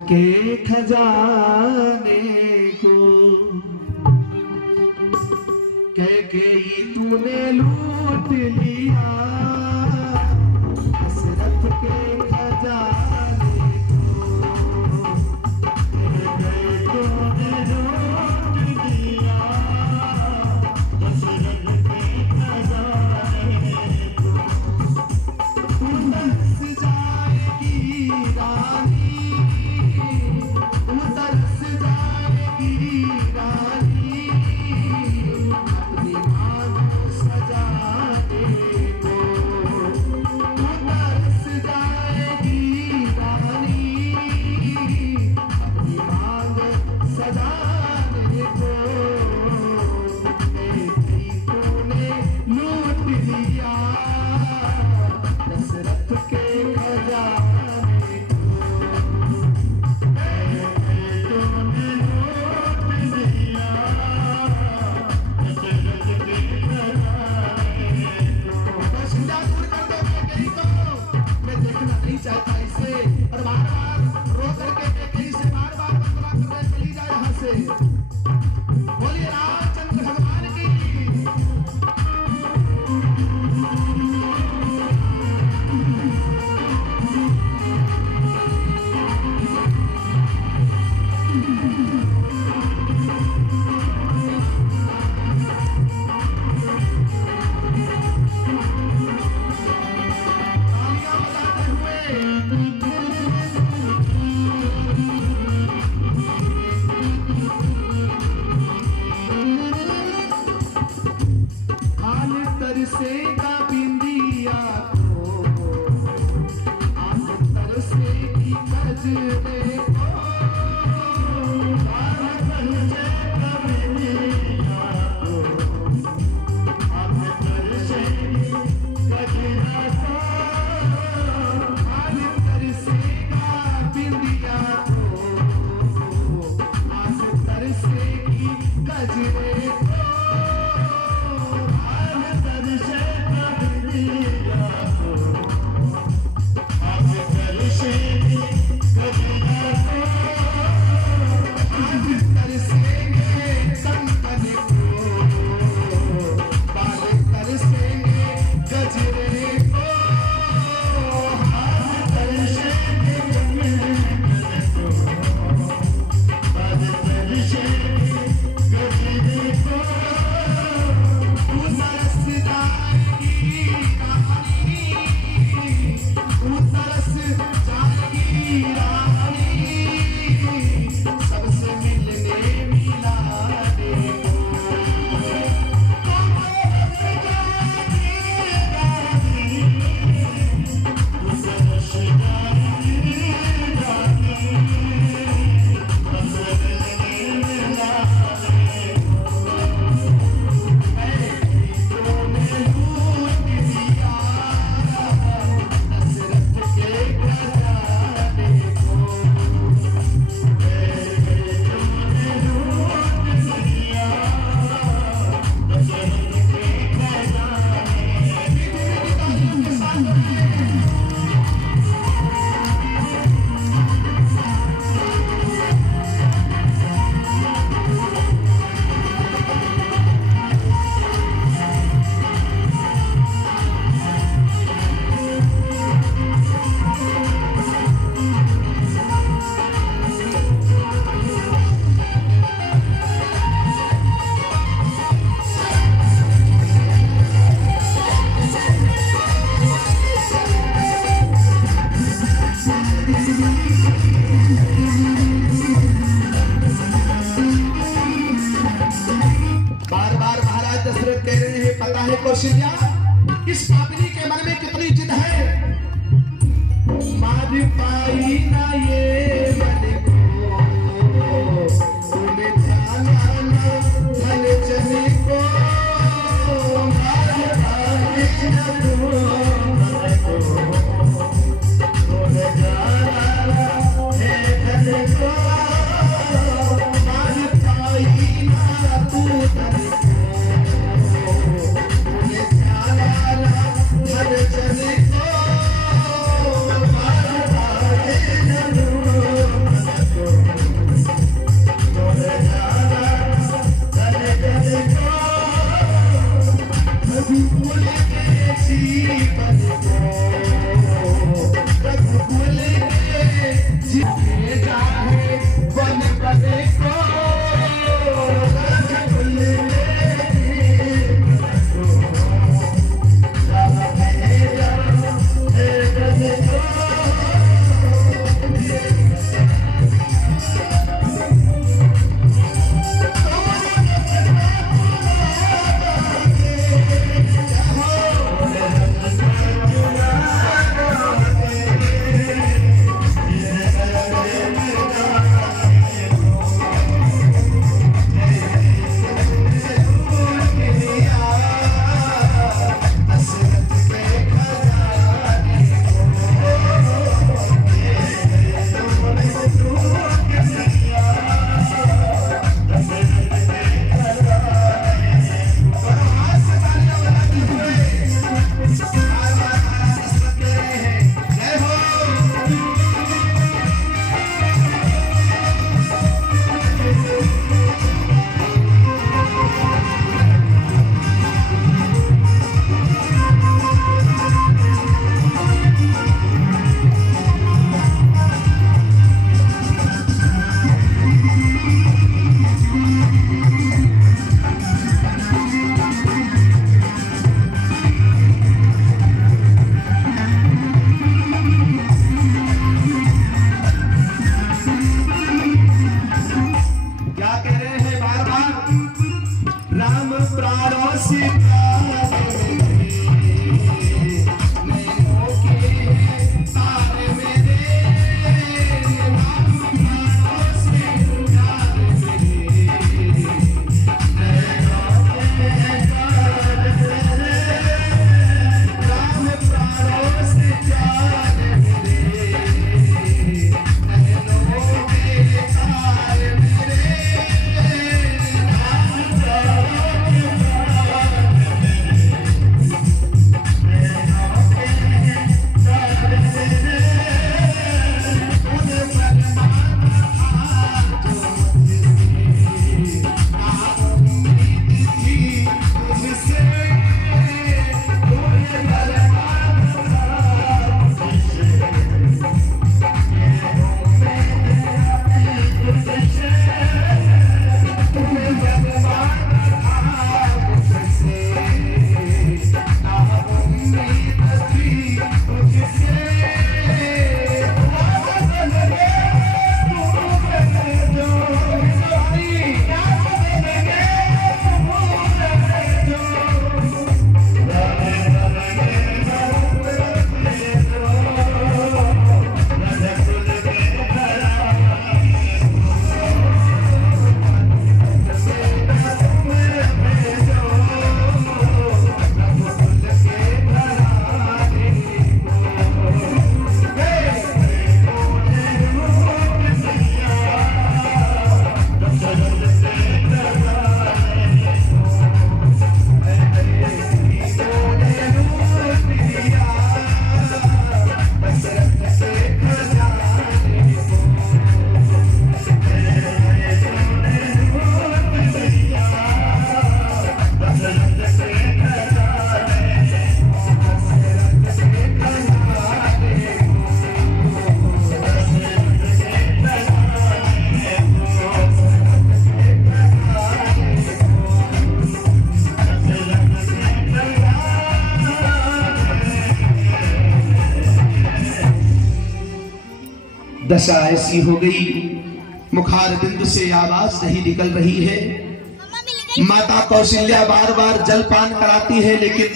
के खजाने को कह के ही तूने लूट लिया, हसरत के खजाने को कह के तूने लूट लिया, हसरत के खजाने को तू तरस जाएगी रानी, तू तरस जाएगी रानी, अपनी माँ को सजाने को तू तरस जाएगी रानी, अपनी माँ को सजाने को तेरी तूने लूट लिया, दशरथ के खजाने को तूने लूट लिया, दशरथ के खजाने को। बस दूर कर दो कैकेयी को, मैं देखना नहीं चाहता इसे, और बार बार रो करके कैकेयी से बार बार बदला करने चली जाए यहाँ से। बोलिए रामचंद्र भगवान की। तालियां बजाते हुए हाल तरसेगा बिंदिया को, हाल तरसेगी गजरे को, हाल तरसेगा बिंदिया को, हाल तरसेगी गजरा को, हाल तरसेगा बिंदिया को, हाल तरसेगी गजरे को, हाल तरसेगा बिंदिया को, हाल तरसेगी गजरा को, हाल तरसेंगे कंकन को, बाल तरसेंगे गजरे को, हाल तरसेंगे कंकन को, बाल तरसेंगे गजरे को, तू तरस जाएगी रानी, तू तरस जाएगी रानी, सबसे मिलने मिलाने को, तू तरस जाएगी रानी, तू तरस जाएगी रानी, सबसे मिलने मिलाने को। तूने लूट लिया, दशरथ के खजाने को, तूने लूट लिया, दशरथ के खजाने के साथ। बार बार महाराज दशरथ कह रहे हैं, पता है कौशल्या, इस पापिनी के मन में कितनी जिद है, मार पाई ना ये मन को, तूने जाना ना धन जन को, मार पाई ना तू मन को, तूने जाना ना है धन को, मार पाई ना तू धन को, तूने जाना ना दशा ऐसी हो गई, मुखार बिंदु से आवाज नहीं निकल रही है। माता कौशल्या बार बार जलपान कराती है, लेकिन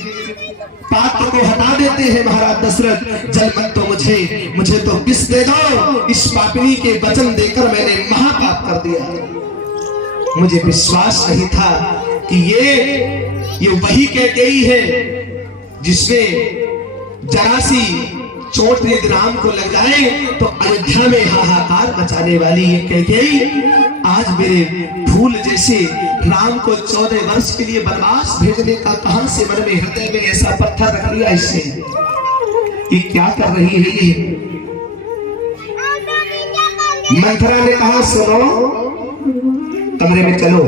पात्र को हटा देते हैं महाराज दशरथ। जल मत तो मुझे तो किस दे दो। इस पापिनी के वचन देकर मैंने महापाप कर दिया। मुझे विश्वास नहीं था कि ये वही कैकेयी है जिसमें जरा सी चोट यदि राम को लग जाए तो अयोध्या में हाहाकार मचाने वाली ये कैकेयी आज मेरे फूल जैसे राम को 14 वर्ष के लिए वनवास भेजने का कहां से मन में हृदय में ऐसा पत्थर रख लिया। इससे ये क्या कर रही है ये? मंथरा ने कहा सुनो, कमरे में चलो,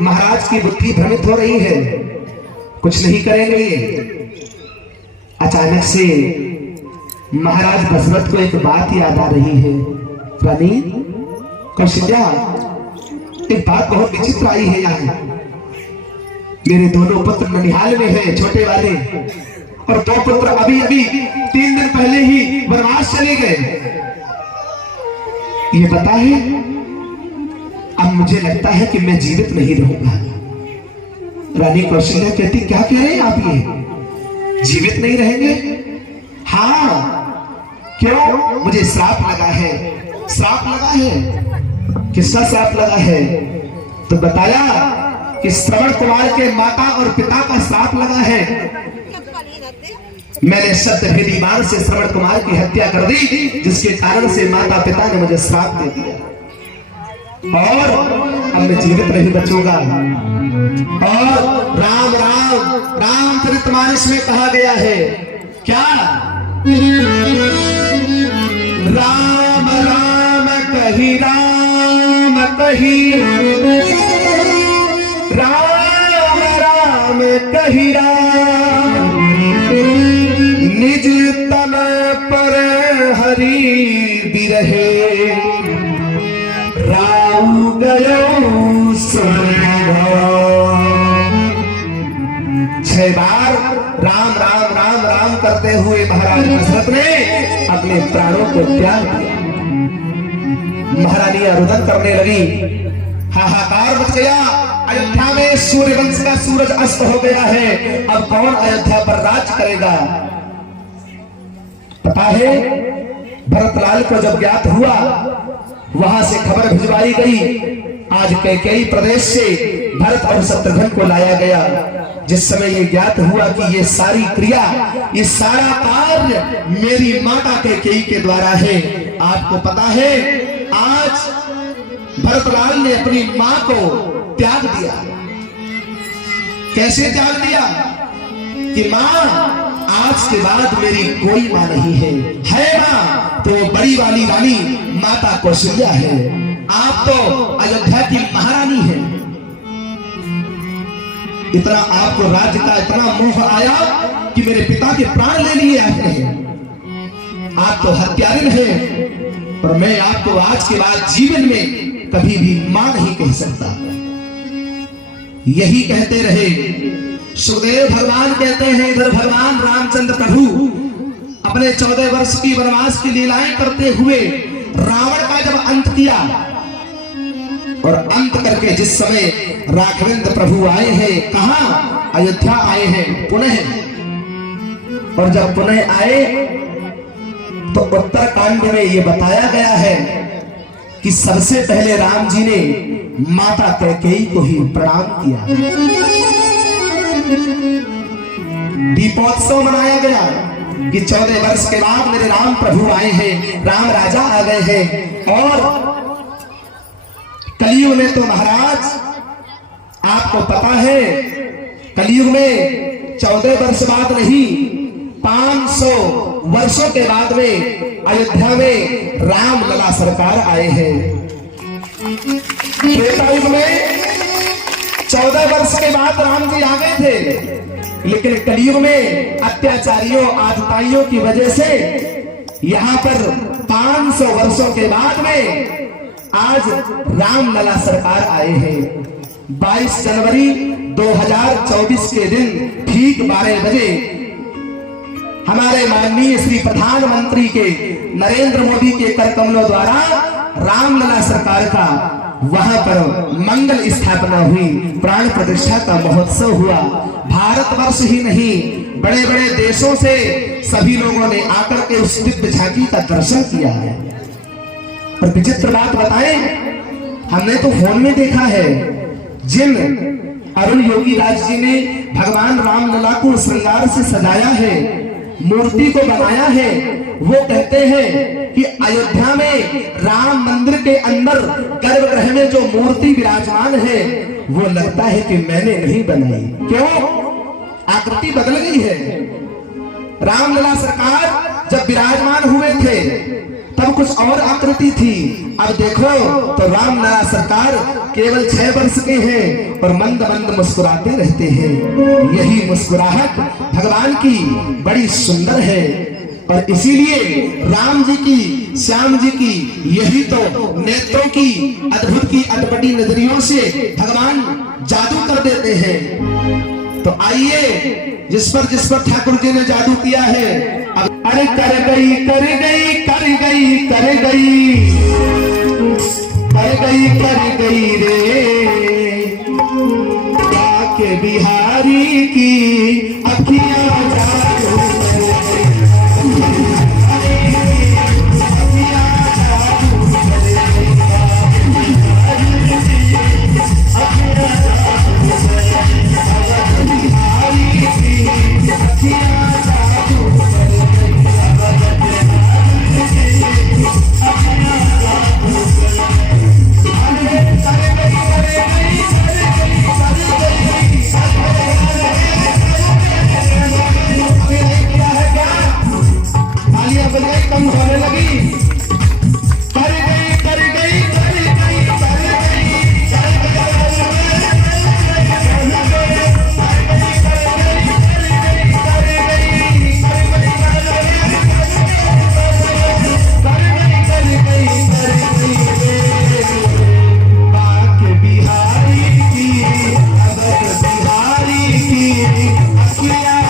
महाराज की बुद्धि भ्रमित हो रही है, कुछ नहीं करेंगे। अचानक से महाराज दशरथ को एक बात याद आ रही है। रानी कौशल्या, एक बात बहुत विचित्र आई है यहाँ। मेरे दोनों पुत्र ननिहाल में हैं, छोटे वाले, और दो पुत्र अभी अभी 3 दिन पहले ही वनवास चले गए। ये पता है, अब मुझे लगता है कि मैं जीवित नहीं रहूंगा। रानी कौशल्या कहती, क्या कह रहे हैं आप, ये जीवित नहीं रहेंगे? हाँ, क्यों? मुझे श्राप लगा है। श्राप लगा है? किसका श्राप लगा है? तो बताया कि श्रवण कुमार के माता और पिता का श्राप लगा है। मैंने शब्दभेदी बाण से श्रवण कुमार की हत्या कर दी, जिसके कारण से माता पिता ने मुझे श्राप दे दिया और अब मैं जीवित नहीं बचूंगा। और राम राम रामचरितमानस में कहा गया है क्या? राम राम कही, राम कही, राम राम कही, राम निज तन पर हरि बिरहे, राम गयो 6 बार राम राम राम राम करते हुए महाराज दशरथ ने अपने प्राणों को त्याग दिया। महारानी रुदन करने लगी, हाहाकार मच गया। अयोध्या में सूर्यवंश का सूरज अस्त हो गया है, अब कौन अयोध्या पर राज करेगा? पता है, भरतलाल को जब ज्ञात हुआ, वहां से खबर भिजवाई गई। आज कैकेयी प्रदेश से भरत और शत्रुघ्न को लाया गया। जिस समय ये ज्ञात हुआ कि ये सारी क्रिया, ये सारा कार्य मेरी माता कैकेयी के द्वारा है। आपको पता है, आज भरतलाल ने अपनी मां को त्याग दिया। कैसे त्याग दिया? कि मां, आज के बाद मेरी कोई मां नहीं है मां तो बड़ी वाली रानी माता कौशल्या है। आप तो अयोध्या की महारानी हैं। इतना आपको राज्य का इतना मोह आया कि मेरे पिता के प्राण ले लिए आपने। आप तो हत्यारिन हैं, और मैं आपको आज के बाद जीवन में कभी भी मां नहीं कह सकता। यही कहते रहे सुखदेव भगवान कहते हैं, इधर भगवान रामचंद्र प्रभु अपने 14 वर्ष की वनवास की लीलाएं करते हुए रावण का जब अंत किया, और अंत करके जिस समय राघवेंद्र प्रभु आए हैं, कहां? अयोध्या आए हैं पुनः। और जब पुनः आए तो उत्तरकांड में ये बताया गया है कि सबसे पहले राम जी ने माता कैकेयी को ही प्रणाम किया। दीपोत्सव मनाया गया कि 14 वर्ष के बाद मेरे राम प्रभु आए हैं, राम राजा आ गए हैं। और कलयुग में तो महाराज आपको पता है, कलयुग में 14 वर्ष बाद नहीं, 500 वर्षों के बाद में अयोध्या में राम लला सरकार आए हैं। त्रेता युग में 14 वर्ष के बाद राम जी आ गए थे, लेकिन कलयुग में अत्याचारियों आतताइयों की वजह से यहाँ पर 500 वर्षों के बाद में आज राम लला सरकार आए हैं। 22 जनवरी 2024 के दिन ठीक 12 बजे हमारे माननीय श्री प्रधानमंत्री के नरेंद्र मोदी के कर कमलों द्वारा रामलला सरकार का वहां पर मंगल स्थापना हुई, प्राण प्रतिष्ठा का महोत्सव हुआ। भारतवर्ष ही नहीं, बड़े बड़े देशों से सभी लोगों ने आकर के उस दिव्य झांकी का दर्शन किया है। और विचित्र बात बताएं, हमने तो फोन में देखा है, जिन अरुण योगी राज जी ने भगवान रामलला को श्रृंगार से सजाया है, मूर्ति को बनाया है, वो कहते हैं कि अयोध्या में राम मंदिर के अंदर गर्भगृह में जो मूर्ति विराजमान है वो लगता है कि मैंने नहीं बनाई। क्यों? आकृति बदल गई है। रामलला सरकार जब विराजमान हुए थे तब कुछ और आकृति थी, अब देखो तो रामलला सरकार केवल 6 वर्ष के हैं और मंद मंद मुस्कुराते रहते हैं। यही मुस्कुराहट भगवान की बड़ी सुंदर है। और इसीलिए राम जी की, श्याम जी की यही तो नेत्रों की अद्भुत की अटपटी नजरियों से भगवान जादू कर देते हैं। तो आइए जिस पर ठाकुर जी ने जादू किया है। अब अरे कर गई कर गई कर गई कर गई कर गई कर गई रे के बिहारी की अखियां जादू कम होने लगी। कर गई कर गई कर गई कर गई बाके बिहारी की अगर बिहारी की अखियां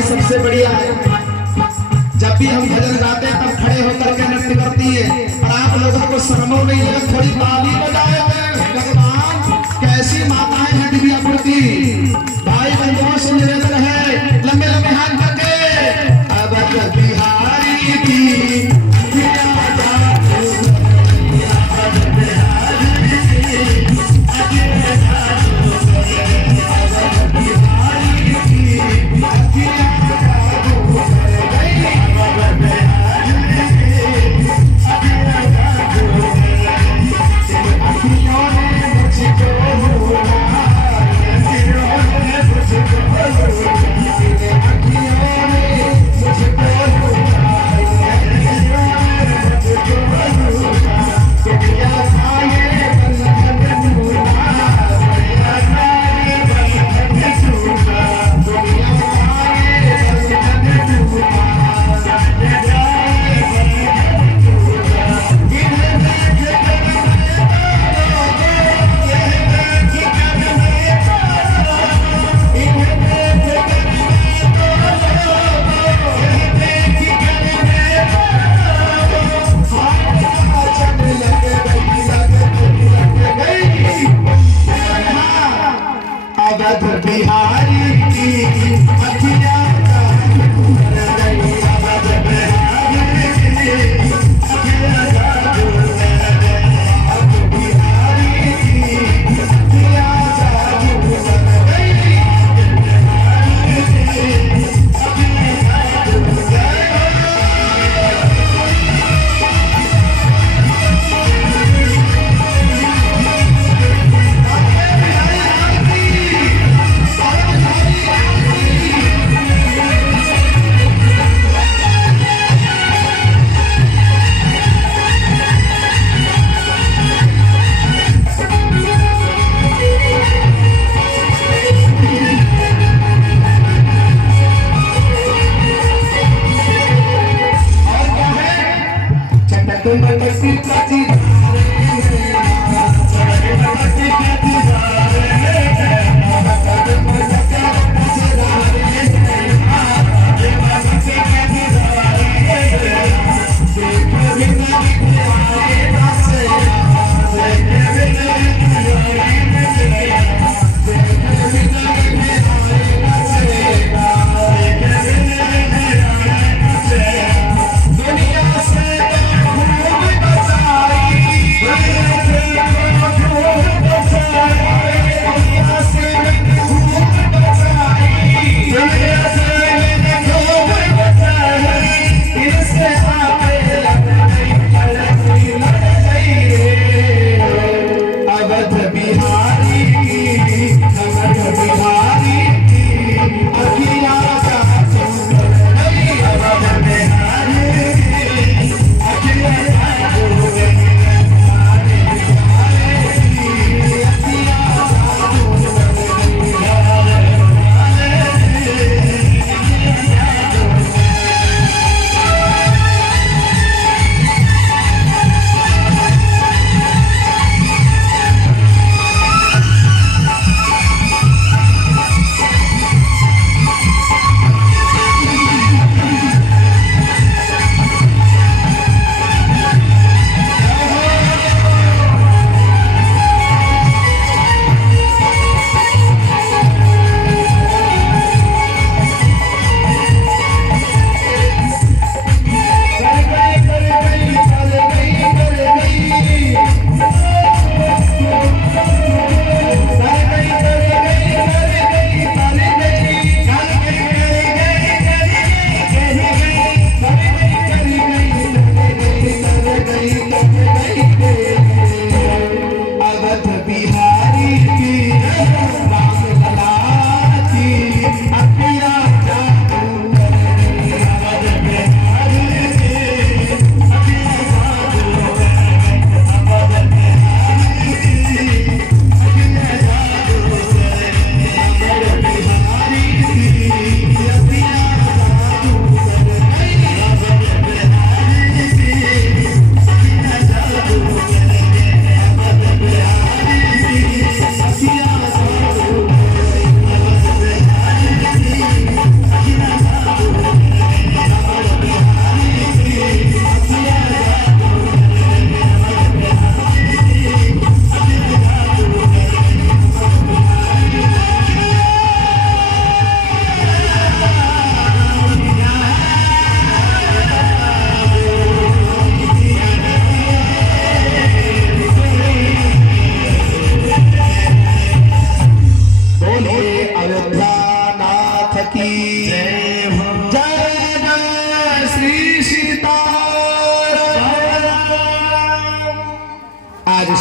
सबसे बढ़िया है। जब भी हम भजन गाते हैं तब खड़े होकर के नृत्य करती है और आप लोगों को शर्म नहीं लगे, थोड़ी ताली बजाए। भगवान कैसी माताएं हैं दिव्यापुर की। भाई बंधुओं से निवेदन है, लंबे लंबे हाथ करके अब बिहारी की बिहारी की अखियां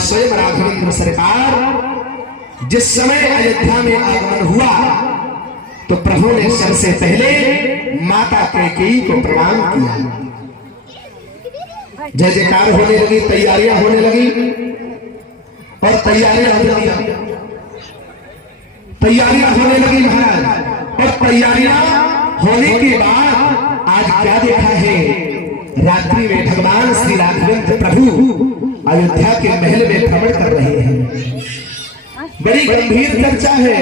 स्वयं राघवेंद्र सरकार जिस समय अयोध्या में आगमन हुआ तो प्रभु ने सबसे पहले माता कैकेयी को प्रणाम किया। जय जयकार होने लगी, तैयारियां होने लगी और तैयारियां होने लगी महाराज। और तैयारियां होने के बाद आज क्या देखा है, रात्रि में भगवान श्री राघवेंद्र प्रभु अयोध्या के महल में भ्रमण कर रहे हैं। बड़ी गंभीर चर्चा है,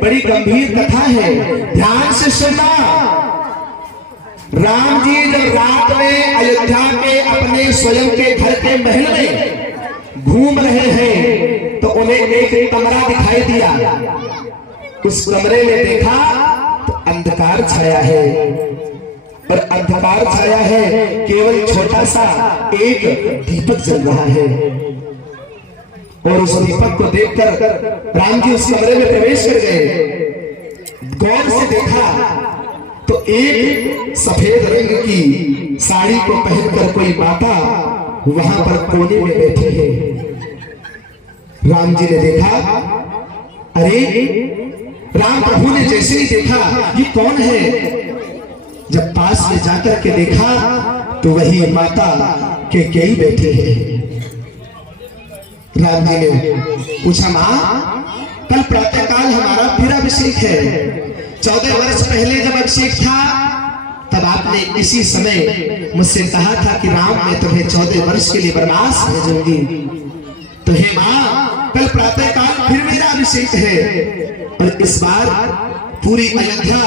बड़ी गंभीर कथा है, ध्यान से सुनना। राम जी जब रात में अयोध्या के अपने स्वयं के घर के महल में घूम रहे हैं तो उन्हें एक कमरा दिखाई दिया। उस कमरे में देखा तो अंधकार छाया है, और अंधकार छाया है, केवल छोटा सा एक दीपक जल रहा है। और उस दीपक को देखकर राम जी उस कमरे में प्रवेश कर गए। गौर से देखा तो एक सफेद रंग की साड़ी को पहनकर कोई माता वहां पर कोने में बैठी है। राम जी ने देखा, अरे राम प्रभु ने जैसे ही देखा ये कौन है, जब पास में जाकर के देखा तो वही माता कैकेयी बैठी है। राम जी ने पूछा, मां कल प्रातःकाल हमारा फिर अभिषेक है। 14 वर्ष पहले जब अभिषेक था तब आपने इसी समय मुझसे कहा था कि राम मैं तुम्हें 14 वर्ष के लिए वनवास भेजूंगी। तो हे मां कल प्रातःकाल फिर मेरा अभिषेक है, और इस बार पूरी अयोध्या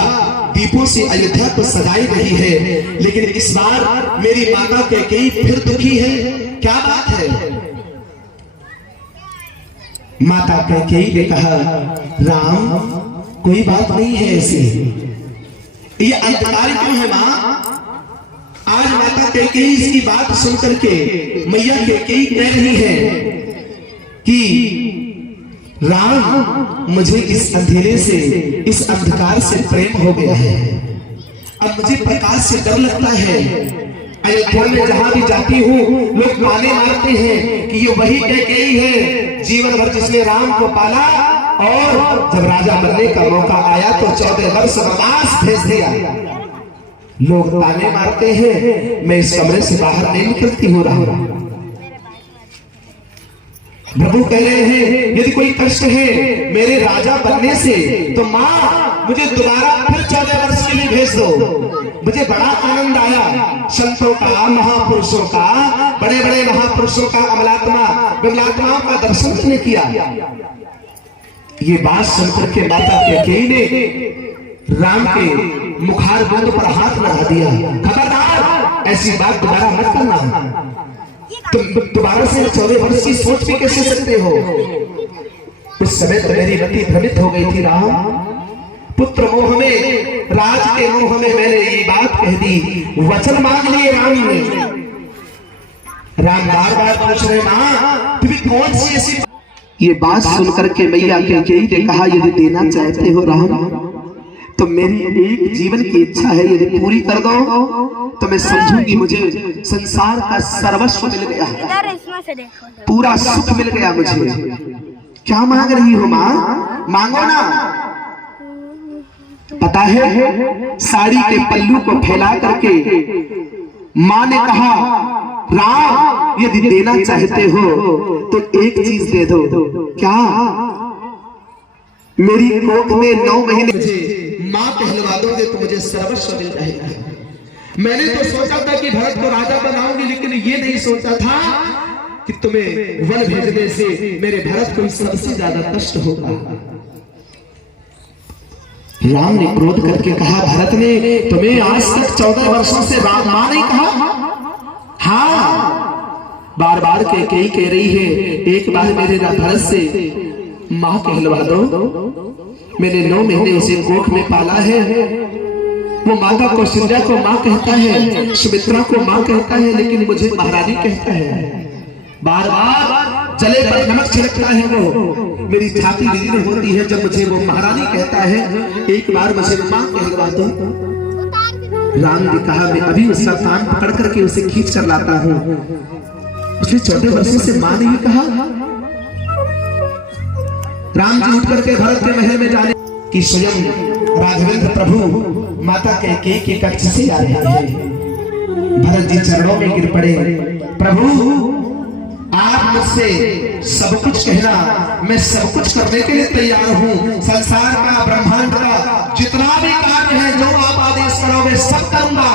दीपों से अयोध्या को सजाई रही है, लेकिन इस बार मेरी माता कैकेयी फिर दुखी है। क्या बात है? माता कैकेयी ने कहा, राम कोई बात नहीं है ऐसी, ये अंधकार क्यों है मां? आज माता कैकेयी इसकी बात सुनकर के मैया कैकेयी कह रही है कि राम मुझे इस अंधेरे से, इस अंधकार से प्रेम हो गया है, अब मुझे प्रकाश से डर लगता है। अयोध्या में जहां भी जाती हूँ लोग ताने मारते हैं कि ये वही कैकेयी है जीवन भर जिसने राम को पाला, और जब राजा बनने का मौका आया तो 14 वर्ष वनवास भेज दिया। लोग ताने मारते हैं, मैं इस कमरे से बाहर नहीं निकलती हूँ। प्रभु कह रहे हैं यदि कोई कष्ट है मेरे राजा बनने से तो मां मुझे दोबारा फिर 14 वर्ष के लिए भेज दो। मुझे बड़ा आनंद आया संतों का, महापुरुषों का, बड़े बड़े महापुरुषों का, विमलात्माओं का दर्शन करने किया। ये बात सुनकर के माता कैकेयी ने राम के मुखार बिंदु पर हाथ लगा दिया। खबरदार ऐसी बात दोबारा मत करना, तुम दोबारा से 14 वर्ष की सोच भी कैसे सकते हो? उस समय तो मेरी मति भ्रमित हो गई थी राम, पुत्र मोह में, राज के मोह में मैंने ये बात कह दी, वचन मांग लिए राम ने। राम बार बार पूछ रहे, मां तुम्हें कौन सी ऐसी? ये बात सुनकर के मैया कैकेयी ने कहा, यदि देना चाहते हो राम तो मेरी एक जीवन की इच्छा है, यदि पूरी कर दो तो मैं समझूंगी मुझे संसार का सर्वस्व मिल गया है, पूरा सुख मिल गया मुझे। क्या मांग रही हो मां? मांगो ना। पता है साड़ी के पल्लू को फैला करके मां ने कहा, राम यदि देना चाहते हो तो एक चीज दे दो। क्या? मेरी कोख में 9 महीने मुझे मां कहलवा दोगे तो मुझे सर्वस्व मिल जाएगा। मैंने तो सोचा था कि भरत को राजा बनाऊंगी, लेकिन ये नहीं सोचा था कि तुम्हें वन भेजने से मेरे भरत को सबसे ज्यादा कष्ट होगा। राम ने क्रोध करके कहा, भरत ने तुम्हें आज तक 14 वर्षों से राम मां नहीं कहा? हाँ, बार बार कैकेयी कह रही है, एक बार मेरे भरत से मां कहलवा दो। मैंने 9 महीने उसे कोख में पाला है। वो माता कौशल्या को मां कहता है, सुमित्रा को मां कहता है, लेकिन मुझे महारानी कहता है। बार बार जले पर नमक छिड़कता है वो। मेरी छाती विदीर्ण होती है जब मुझे वो महारानी कहता है। एक बार मुझे मां कहलवा दो। राम ने कहा, मैं अभी उसका कान पकड़ करके उसे खींच कर लाता हूँ। उसने 14 वर्षों से मां नहीं कहा, राम जी उठ करके भरत के महल में जाने कि स्वयं राघवेंद्र प्रभु माता कैकेयी के कक्ष से आ रहे हैं। भरत जी चरणों में गिर पड़े, प्रभु आप मुझसे सब कुछ कहना, मैं सब कुछ करने के लिए तैयार हूँ। संसार का, ब्रह्मांड का जितना भी कार्य है, जो आप आदेश करोगे सब करूंगा।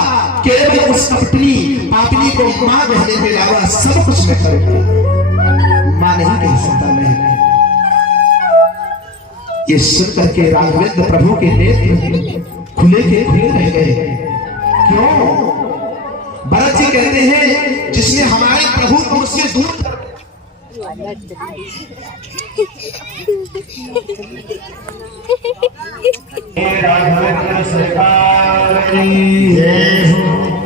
केवल उस अपनी पापनी को मां कहने के अलावा सब कुछ मैं करूंगा। मां नहीं कह सकता मैं। ये सुन करके राघवेंद्र प्रभु के नेत्र खुले के खुले रह गए। क्यों? भरत जी कहते हैं जिसने हमारे प्रभु को उससे दूर कर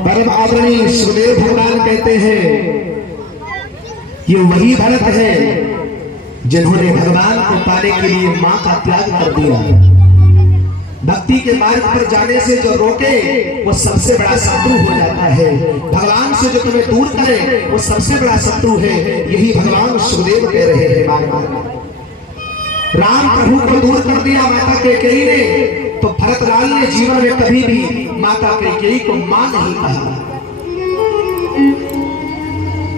परम आदरणीय सुखदेव भगवान कहते हैं ये वही भरत है जिन्होंने भगवान को पाने के लिए मां का त्याग कर दिया। भक्ति के मार्ग पर जाने से जो रोके वो सबसे बड़ा शत्रु हो जाता है। भगवान से जो तुम्हें दूर करे वो सबसे बड़ा शत्रु है। यही भगवान सुखदेव कह रहे हैं बार बार। राम प्रभु को दूर कर दिया माता कैकेयी ने, तो भरतलाल ने जीवन में कभी भी माता कैकेयी को मां नहीं कहा।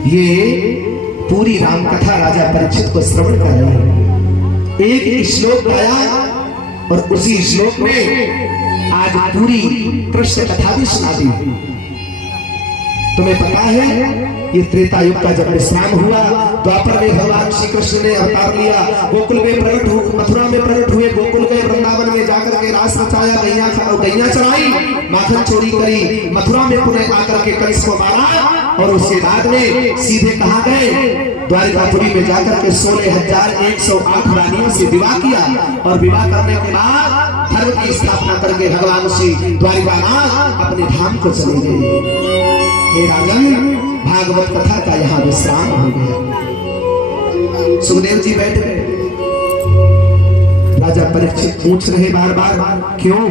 ये पूरी राम कथा राजा परीक्षित को श्रवण कर रहे हैं। एक श्लोक गाया और उसी श्लोक में आज पूरी कृष्ण कथा भी सुना दी। तुम्हें पता है ये त्रेता युग का जब विश्राम हुआ, द्वापर में भगवान श्री कृष्ण ने अवतार लिया, गोकुल में प्रकट हुए, मथुरा में प्रकट हुए, गोकुल गए, वृंदावन में जाकर के रास रचाया, गैया चराई, माखन चोरी करी, मथुरा में पुनः आकर के कंस को मारा और उसके बाद में सीधे कहाँ गए? द्वारिकापुरी में जाकर के 16,108 रानियों से विवाह किया और विवाह करने के बाद धर्म की स्थापना करके भगवान श्री द्वारिकानाथ अपने धाम को चले गए। हे राजन, भागवत कथा का यहाँ विश्राम हो गया। सुखदेव जी बैठ गए। राजा परीक्षित पूछ रहे बार बार क्यों?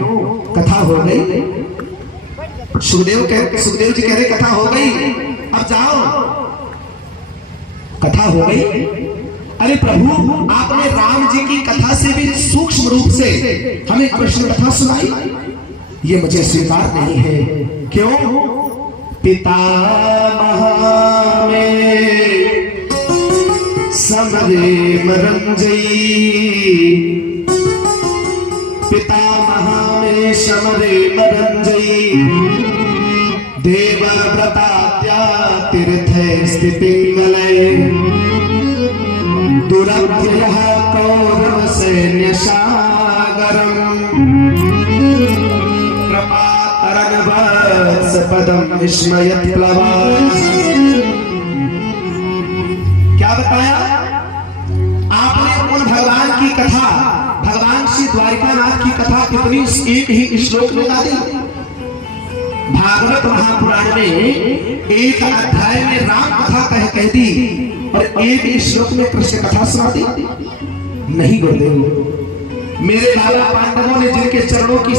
कथा हो गई। सुखदेव जी कह रहे कथा हो गई, अब जाओ। कथा हो गई? अरे प्रभु, आपने राम जी की कथा से भी सूक्ष्म रूप से हमें कृष्ण कथा सुनाई, ये मुझे स्वीकार नहीं है। क्यों? पितामह में समरे मरंजई, पितामह में समरे मरंजई, देवव्रतात्या तीर्थ स्थितिंगले, दुरभ्यः कौरव सैन्य सागरम, पदम विस्मयत प्लवा। क्या बताया आपने? उन भगवान की कथा, भगवान श्री द्वारिकानाथ की कथा कितनी एक ही श्लोक में गा दी। भागवत महापुराण में एक अध्याय में राम कथा कह दी और एक श्लोक में कृष्ण कथा सुना दी। नहीं गुरुदेव, मेरे लाला पांडवों ने जिनके चरणों की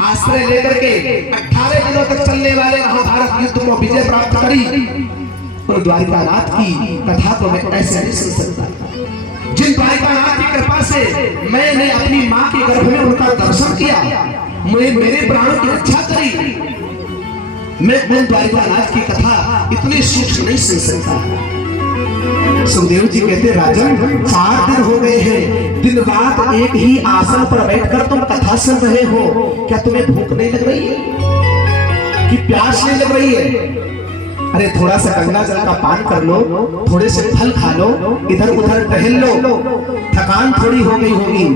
आश्रय लेकर के 18 दिनों तक चलने वाले महाभारत युद्ध को विजय प्राप्त करी, और द्वारिकानाथ की कथा को मैं ऐसे नहीं सुन सकता। जिन द्वारिकानाथ की कृपा से मैंने अपनी मां के गर्भ में उनका दर्शन किया, मेरे प्राणों की रक्षा करी, मैं उन द्वारिकानाथ की कथा इतनी सूक्ष्म नहीं सुन सकता। सुखदेव जी कहते राजन, 4 दिन हो गए हैं, दिन रात एक ही आसन पर बैठकर तुम कथा सुन रहे हो। क्या तुम्हें भूख नहीं लग रही है कि प्यास नहीं लग रही है? अरे थोड़ा सा गंगा जल का पान कर लो, थोड़े से फल खा लो, इधर उधर टहल लो, थकान थोड़ी हो गई होगी।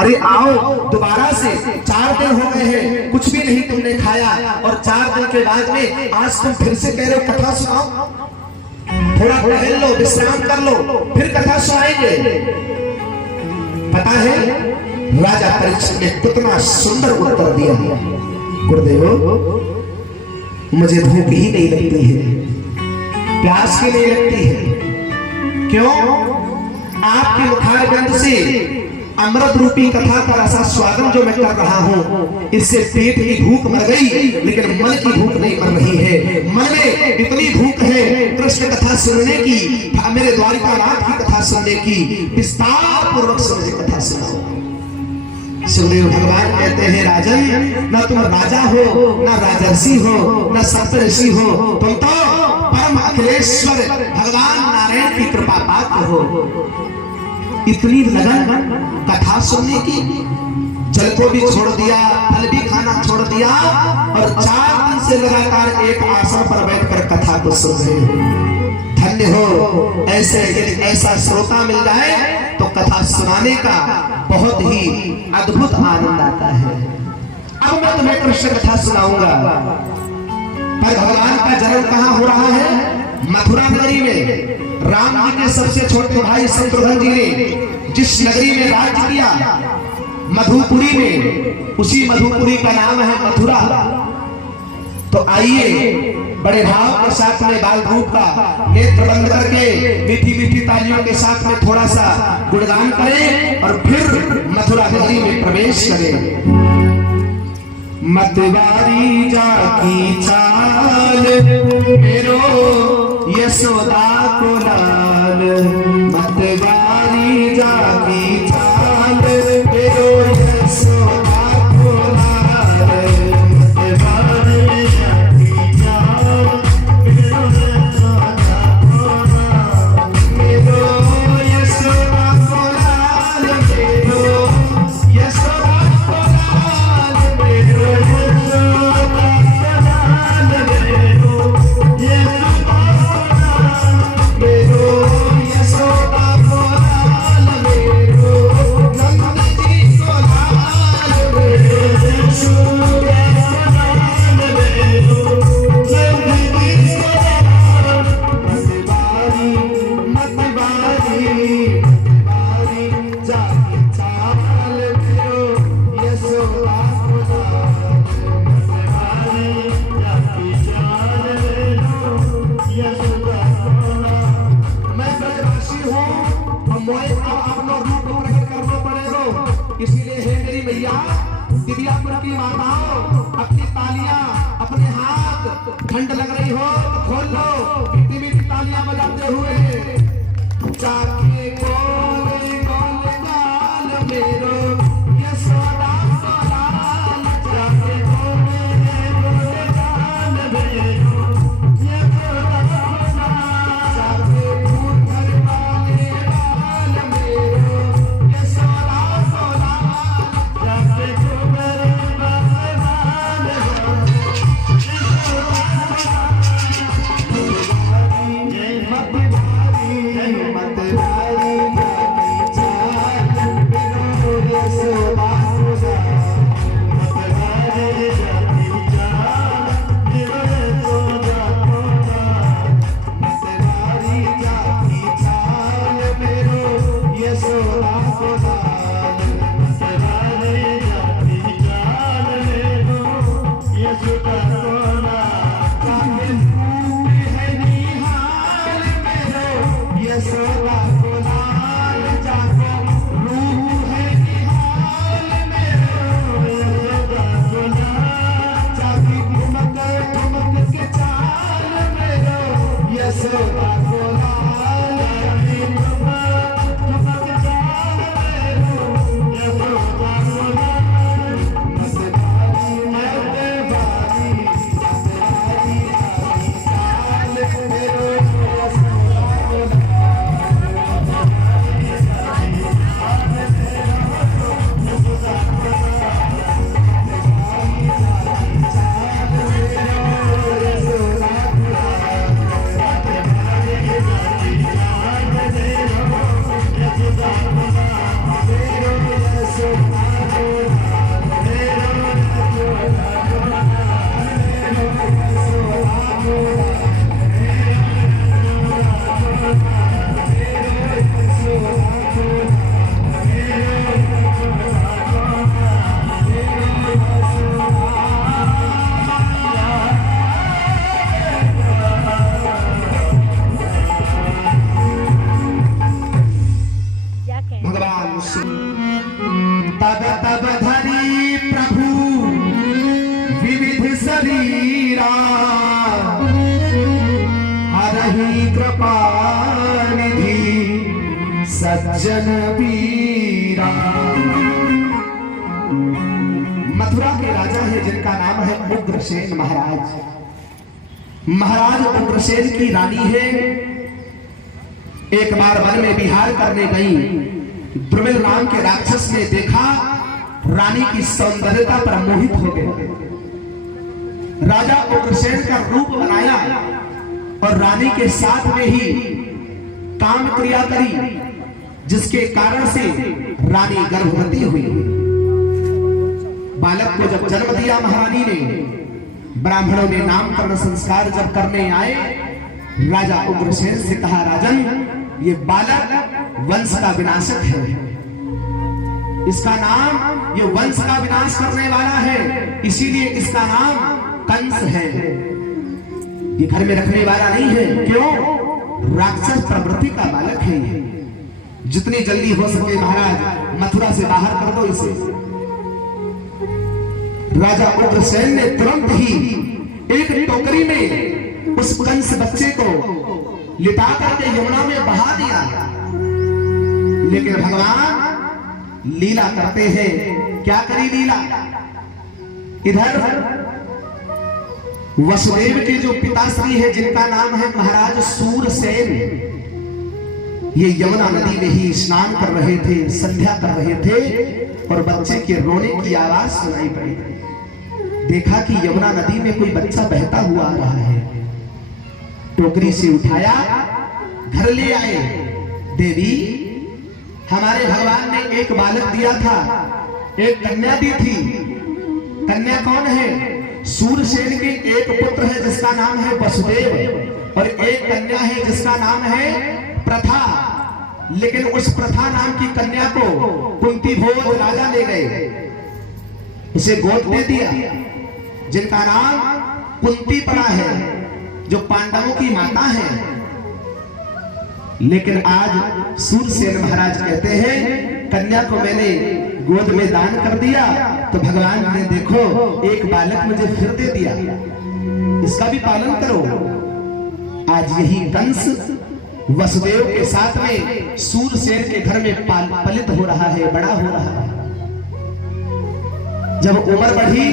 अरे आओ दोबारा से, 4 दिन हो गए हैं, कुछ भी नहीं तुमने खाया, और 4 दिन के बाद में आज तुम फिर से कह रहे हो कथा सुनाओ। थोड़ा टहल लो, विश्राम कर लो, फिर कथा सुनाएंगे। पता है राजा परीक्षित ने कितना सुंदर उत्तर दिया। गुरुदेव, मुझे भूख ही नहीं लगती है, प्यास ही नहीं लगती है। क्यों? आपके मुखारबिंद से अमृत रूपी कथा का रसा स्वागत जो मैं कर रहा हूँ, इससे पेट की भूख मर गई, लेकिन मन की भूख नहीं मर रही है। मन में इतनी भूख है, कृष्ण कथा सुनने की, मेरे द्वारिकानाथ की कथा सुनने की, विस्तार पूर्वक से मुझे कथा सुनाओ। सुखदेव भगवान कहते हैं राजन, ना तुम राजा हो, ना राजर्षि हो, ना सप्तऋषि हो, तुम तो परम अखिलेश्वर भगवान नारायण की कृपा पात्र हो। इतनी लगन कथा सुनने की, जल को भी छोड़ दिया, फल भी खाना छोड़ दिया, और 4 दिन से लगातार एक आसन पर बैठकर कथा को सुन रहे हो। धन्य हो, ऐसे यदि ऐसा श्रोता मिल जाए तो कथा सुनाने का बहुत ही अद्भुत आनंद आता है। अब मैं तुम्हें कृष्ण कथा सुनाऊंगा। पर भगवान का जन्म कहाँ हो रहा है? मथुरा नगरी में। राम जी के सबसे छोटे भाई शत्रुघ्न जी ने जिस नगरी में राज्य किया, मधुपुरी में, उसी मधुपुरी का नाम है मथुरा। तो आइए बड़े भाव के साथ में बाल रूप का नेत्र बंद करके मीठी मीठी तालियों के साथ में थोड़ा सा गुणगान करें और फिर मथुरा नगरी में प्रवेश करें। मतवारी जाकी चाल मेरो यशोदा को लाल, मतवारी जाकी चाल मेरो यशोदा को लाल, मतवारी जाकी चाल मेरो यशोदा को लाल, मेरो यशोदा को लाल, मेरो यशोदा को लाल, मेरो यशोदा को लाल, मेरो नंद जी को लाल, मेरो यशोदा को लाल, मेरो नंद जी को लाल। मतवारी मतवारी मतवारी जाकी चाल मेरो यशोदा को लाल, मतवारी जाकी चाल मेरो यशोदा को लाल। मैं ब्रजवासी हूँ और मोए अपना रूप प्रकट करना पड़ेगा, इसीलिए हे मेरी मैया दिव्यापुर की माताओं, अपनी तालियां, अपने हाथ ठंड लग रही हो तो खोल लो, मीठी मीठी तालियां बजाते हुए। जाके गोल गोल गाल मेरो यशोदा को लाल, जाके गोल गोल गाल मेरो यशोदा को लाल, जाके फूल भर वाले बाल मेरो यशोदा को लाल, जाके घूमर वाले बाल ताही कृपा निधि सज्जन वीरा। मथुरा के राजा है जिनका नाम है उग्रसेन महाराज। महाराज उग्रसेन की रानी है। एक बार वन में विहार करने गई, द्रुमिल नाम के राक्षस ने देखा, रानी की सौंदर्यता पर मोहित हो गए। राजा उग्रसेन का रूप बनाया और रानी के साथ में ही काम क्रिया करी, जिसके कारण से रानी गर्भवती हुई। बालक को जब जन्म दिया महारानी ने, ब्राह्मणों ने नामकरण संस्कार जब करने आए, राजा उग्रसेन से कहा, राजन, ये बालक वंश का विनाशक है, इसका नाम, ये वंश का विनाश करने वाला है, इसीलिए इसका नाम कंस है। ये घर में रखने वाला नहीं है। क्यों? राक्षस प्रवृत्ति का बालक है। जितनी जल्दी हो सके महाराज मथुरा से बाहर कर दो इसे। राजा उग्रसेन ने तुरंत ही एक टोकरी में उस कंस बच्चे को लिटा करके यमुना में बहा दिया। लेकिन भगवान लीला करते हैं। क्या करी लीला? इधर वसुदेव के जो पिताश्री है, जिनका नाम है महाराज सूरसेन, ये यमुना नदी में ही स्नान कर रहे थे, संध्या कर रहे थे, और बच्चे के रोने की आवाज सुनाई पड़ी। देखा कि यमुना नदी में कोई बच्चा बहता हुआ आ रहा है। टोकरी से उठाया, घर ले आए। देवी, हमारे भगवान ने एक बालक दिया था, एक कन्या दी थी। कन्या कौन है? सूरसेन के एक पुत्र है जिसका नाम है वसुदेव, और एक कन्या है जिसका नाम है प्रथा। लेकिन उस प्रथा नाम की कन्या को कुंती भोज राजा ले गए, उसे गोद दे दिया, जिनका नाम कुंती पड़ा है, जो पांडवों की माता है। लेकिन आज सूरसेन महाराज कहते हैं, कन्या को मैंने गोद में दान कर दिया तो भगवान ने देखो एक बालक मुझे फिर दे दिया, इसका भी पालन करो। आज यही कंस वसुदेव के साथ में सूरसेन के घर में पलित हो रहा है, बड़ा हो रहा है। जब उम्र बढ़ी,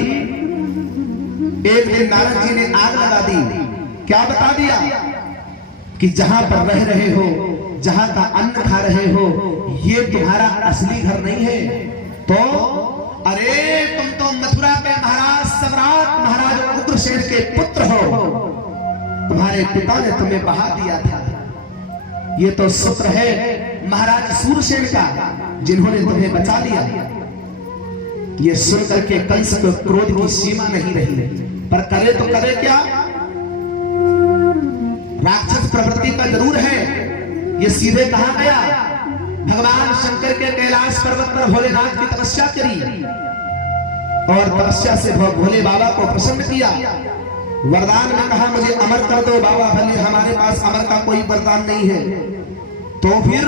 एक दिन नारद जी ने आग लगा दी। क्या बता दिया? कि जहां पर रह रहे हो, जहां का अन्न खा रहे हो, ये तुम्हारा असली घर नहीं है। तो अरे तुम तो मथुरा के महाराज सम्राट महाराज उग्रसेन के पुत्र हो, तुम्हारे पिता ने तुम्हें बहा दिया था। ये तो सूत्र है महाराज सूरसेन का, जिन्होंने तुम्हें बचा लिया। ये सुनकर के कंस को क्रोध की सीमा नहीं रही, पर करे तो करे क्या? राक्षस प्रवृत्ति का जरूर है। ये सीधे कहा गया, भगवान शंकर के कैलाश पर्वत पर भोलेनाथ की तपस्या करी, और तपस्या से भोले बाबा को प्रसन्न किया। वरदान में कहा, मुझे अमर कर दो बाबा, भले हमारे पास अमर का कोई वरदान नहीं है। तो फिर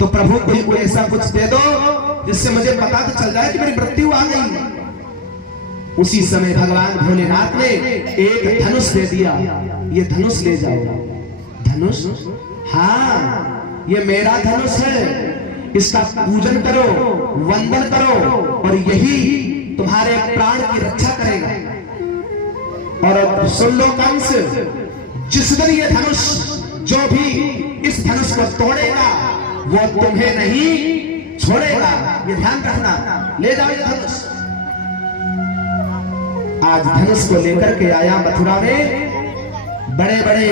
तो प्रभु कोई ऐसा कुछ दे दो जिससे मुझे पता तो चल जाए कि मेरी मृत्यु आ गई। उसी समय भगवान भोलेनाथ ने एक धनुष दे दिया, ये धनुष ले जाओ। धनुष? हाँ, ये मेरा धनुष है, इसका पूजन करो, वंदन करो, और यही तुम्हारे प्राण की रक्षा करेगा। और सुन लो कंस, जिस दिन ये धनुष, जो भी इस धनुष को तोड़ेगा वो तुम्हें नहीं छोड़ेगा, ये ध्यान रखना। ले जाओ ये धनुष। आज धनुष को लेकर के आया मथुरा में। बड़े बड़े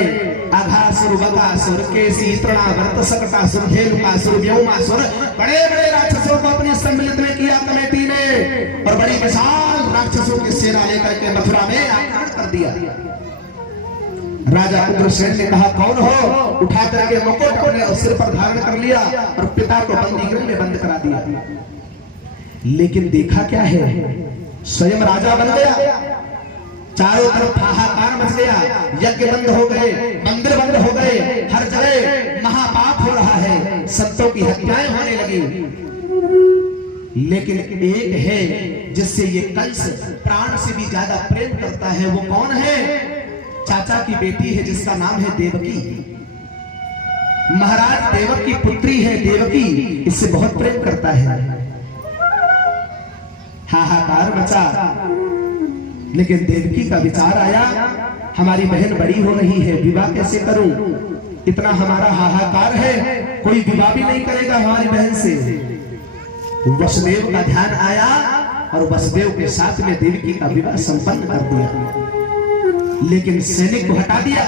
अघासुर, बकासुर, केसी, तृणावर्त, सकटासुर, धेनुकासुर, व्योमासुर, बड़े बड़े राक्षसों को अपनी सम्मिलित में किया कमेटी ने, और बड़ी विशाल राक्षसों की सेना लेकर के मथुरा में आक्रमण कर दिया। राजा उग्रसेन ने कहा, कौन हो? उठा करके मुकुट अपने सिर पर धारण कर लिया और पिता को बंदीगृह में बंद करा दिया। लेकिन देखा क्या है, स्वयं राजा बन गया। चारों तरफ हाहाकार मच गया, यज्ञ बंद हो गए, मंदिर बंद हो गए, हर जगह महापाप हो रहा है, संतों की हत्याएं होने लगी। लेकिन एक है जिससे ये कंस प्राण से भी ज्यादा प्रेम करता है, वो कौन है? चाचा की बेटी है जिसका नाम है देवकी। महाराज देवक की पुत्री है देवकी, इससे बहुत प्रेम करता है। हाहाकार मचा, लेकिन देवकी का विचार आया, हमारी बहन बड़ी हो रही है, विवाह कैसे करूं? इतना हमारा हाहाकार है, कोई विवाह भी नहीं करेगा हमारी बहन से। वसुदेव का ध्यान आया और वसुदेव के साथ में देवकी का विवाह संपन्न कर दिया। लेकिन सैनिक को हटा दिया,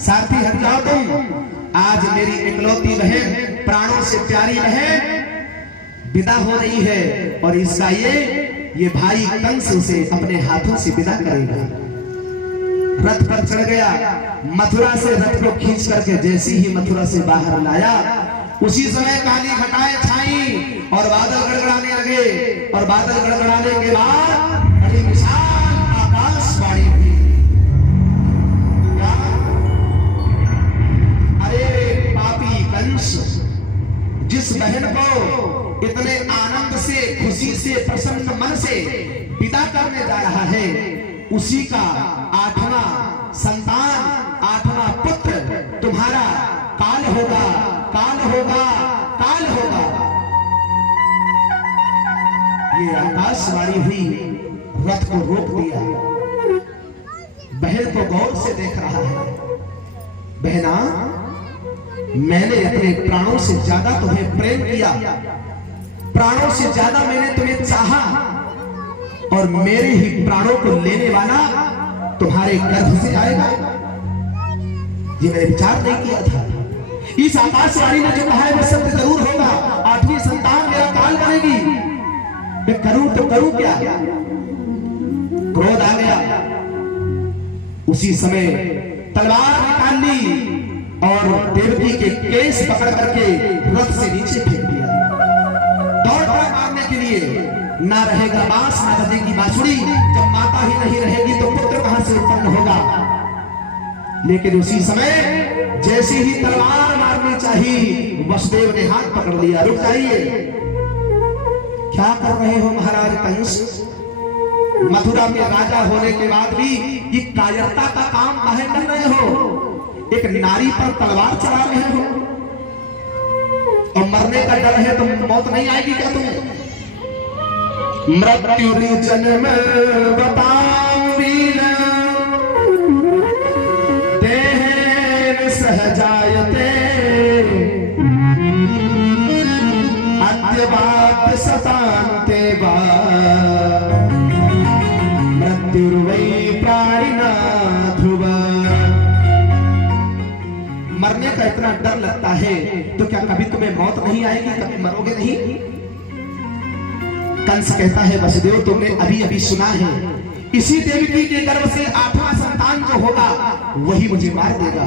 सारथी हट जाओ तुम, आज मेरी इकलौती बहन, प्राणों से प्यारी बहन विदा हो रही है और इसका ये भाई कंस उसे अपने हाथों से विदा करेगा। रथ पर चढ़ गया, मथुरा से रथ को खींच करके जैसे ही मथुरा से बाहर लाया, उसी समय काली घटाएं छाई और बादल गड़गड़ाने लगे। और बादल गड़गड़ाने के बाद बड़ी विशाल आकाशवाणी हुई। अरे पापी कंस, जिस बहन को इतने आनंद से, खुशी से, प्रसन्न मन से विदा करने जा रहा है, उसी का 8वां संतान, 8वां पुत्र तुम्हारा काल होगा, काल होगा, काल होगा। ये आकाशवाणी हुई, रथ को रोक दिया। बहन को गौर से देख रहा है। बहना, मैंने अपने प्राणों से ज्यादा तुम्हें प्रेम किया, प्राणों से ज्यादा मैंने तुम्हें चाहा, और मेरे ही प्राणों को लेने वाला तुम्हारे गर्भ से आएगा, ये मैंने विचार नहीं किया था। इस आकाशवाणी ने जो कहा है वो सत्य जरूर होगा। 8वीं संतान मेरा काल बनेगी, मैं करूं तो करूं क्या? क्रोध आ गया, उसी समय तलवार निकाल ली और देवकी के केस पकड़ करके रथ से नीचे फेंक दिया। दौड़ पड़ा मारने के लिए। ना रहेगा बांस, ना बजेगी बांसुरी, जब माता ही नहीं रहेगी तो पुत्र कहां से उत्पन्न होगा? लेकिन उसी समय जैसे ही तलवार मारनी चाहिए, वसुदेव ने हाथ पकड़ लिया। रुक जाइए, क्या कर रहे हो महाराज कंस? मथुरा के राजा होने के बाद भी ये कायरता का काम काहे कर रहे हो? एक नारी पर तलवार चला रहे हो और मरने का डर है तो मौत नहीं आएगी क्या तुम्हें? मृत्यु जन्म बताऊंगी देह सहजायते अद्यवात सतान्ते वा मृत्युर्वै प्राणिना ध्रुवा। मरने का इतना डर लगता है तो क्या कभी तुम्हें मौत नहीं आएगी? कभी मरोगे नहीं? कंस कहता है वसुदेव, तुमने अभी अभी सुना है, इसी देवकी के गर्भ से 8वां संतान जो होगा वही मुझे मार देगा।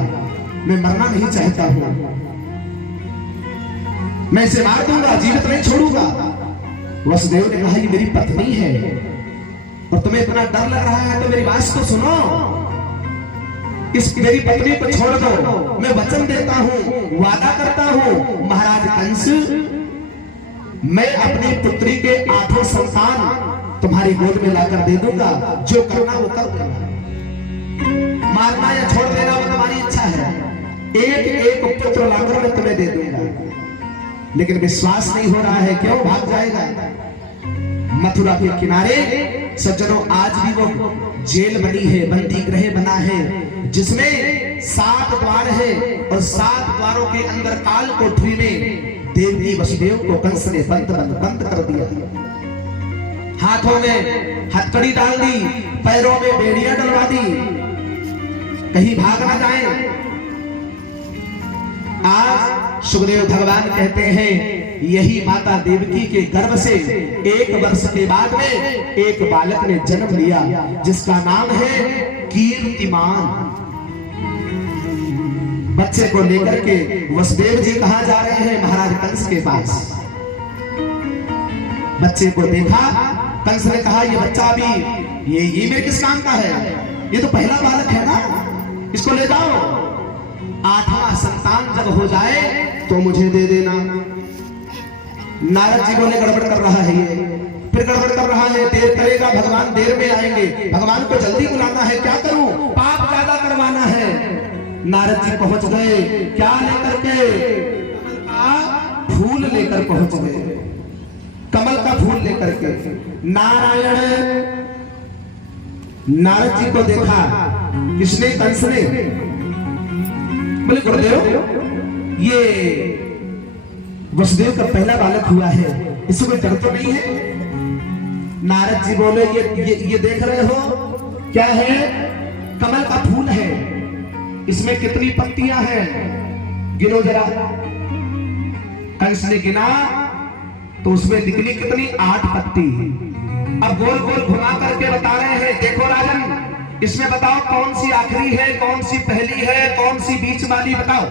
मैं मरना नहीं चाहता हूं, मैं इसे मार दूंगा, जीवित नहीं छोड़ूंगा। वसुदेव ने कहा, ये मेरी पत्नी है और तुम्हें इतना डर लग रहा है तो मेरी बात तो सुनो। इस मेरी पत्नी को छोड़ दो, मैं वचन देता हूं, वादा करता हूं, महाराज कंस, मैं अपनी पुत्री के 8वें संतान तुम्हारी गोद में लाकर दे दूंगा, जो करना वो कर देना। मारना या छोड़ देना वो तुम्हारी इच्छा है। एक एक पुत्र लाकर मैं तुम्हें दे दूंगा। लेकिन विश्वास नहीं हो रहा है, क्यों? भाग जाएगा। मथुरा के किनारे सज्जनों आज भी वो जेल बनी है, बंदी गृह बना है, जिसमें 7 द्वार है और 7 द्वारों के अंदर काल कोठरी में देवकी वसुदेव को कंस ने बंद कर दिया। हाथों में हथकड़ी डाल दी, पैरों में बेड़ियां डलवा दी, कहीं भाग ना जाए। आज सुखदेव भगवान कहते हैं, यही माता देवकी के गर्भ से 1 वर्ष के बाद में एक बालक ने जन्म लिया, जिसका नाम है कीर्तिमान। बच्चे को लेकर के वसुदेव जी कहां जा रहे हैं? महाराज कंस के पास। बच्चे को देखा, कंस ने कहा, ये बच्चा अभी ये मेरे किस काम का है? ये तो पहला बालक है ना, इसको ले जाओ। 8वां संतान जब हो जाए तो मुझे दे देना। नारद जी बोले, गड़बड़ कर रहा है ये, फिर गड़बड़ कर रहा है, देर करेगा, भगवान देर में आएंगे, भगवान को जल्दी बुलाना है, क्या करूं? पाप ज्यादा कर करवाना है। नारद जी पहुंच गए, क्या लेकर के? फूल लेकर पहुंच गए, कमल का फूल लेकर के। नारायण नारद जी को देखा, किसने? कंस ने। बोले गुरुदेव, ये वसुदेव का पहला बालक हुआ है, इससे कोई डर तो नहीं है? नारद जी बोले, ये देख रहे हो क्या है? कमल का फूल है, इसमें कितनी पत्तियां हैं? गिनो जरा। कंस ने गिना तो उसमें निकली कितनी? 8 पत्ती। अब गोल गोल घुमा करके बता रहे हैं, देखो राजन, इसमें बताओ कौन सी आखिरी है, कौन सी पहली है, कौन सी बीच वाली, बताओ।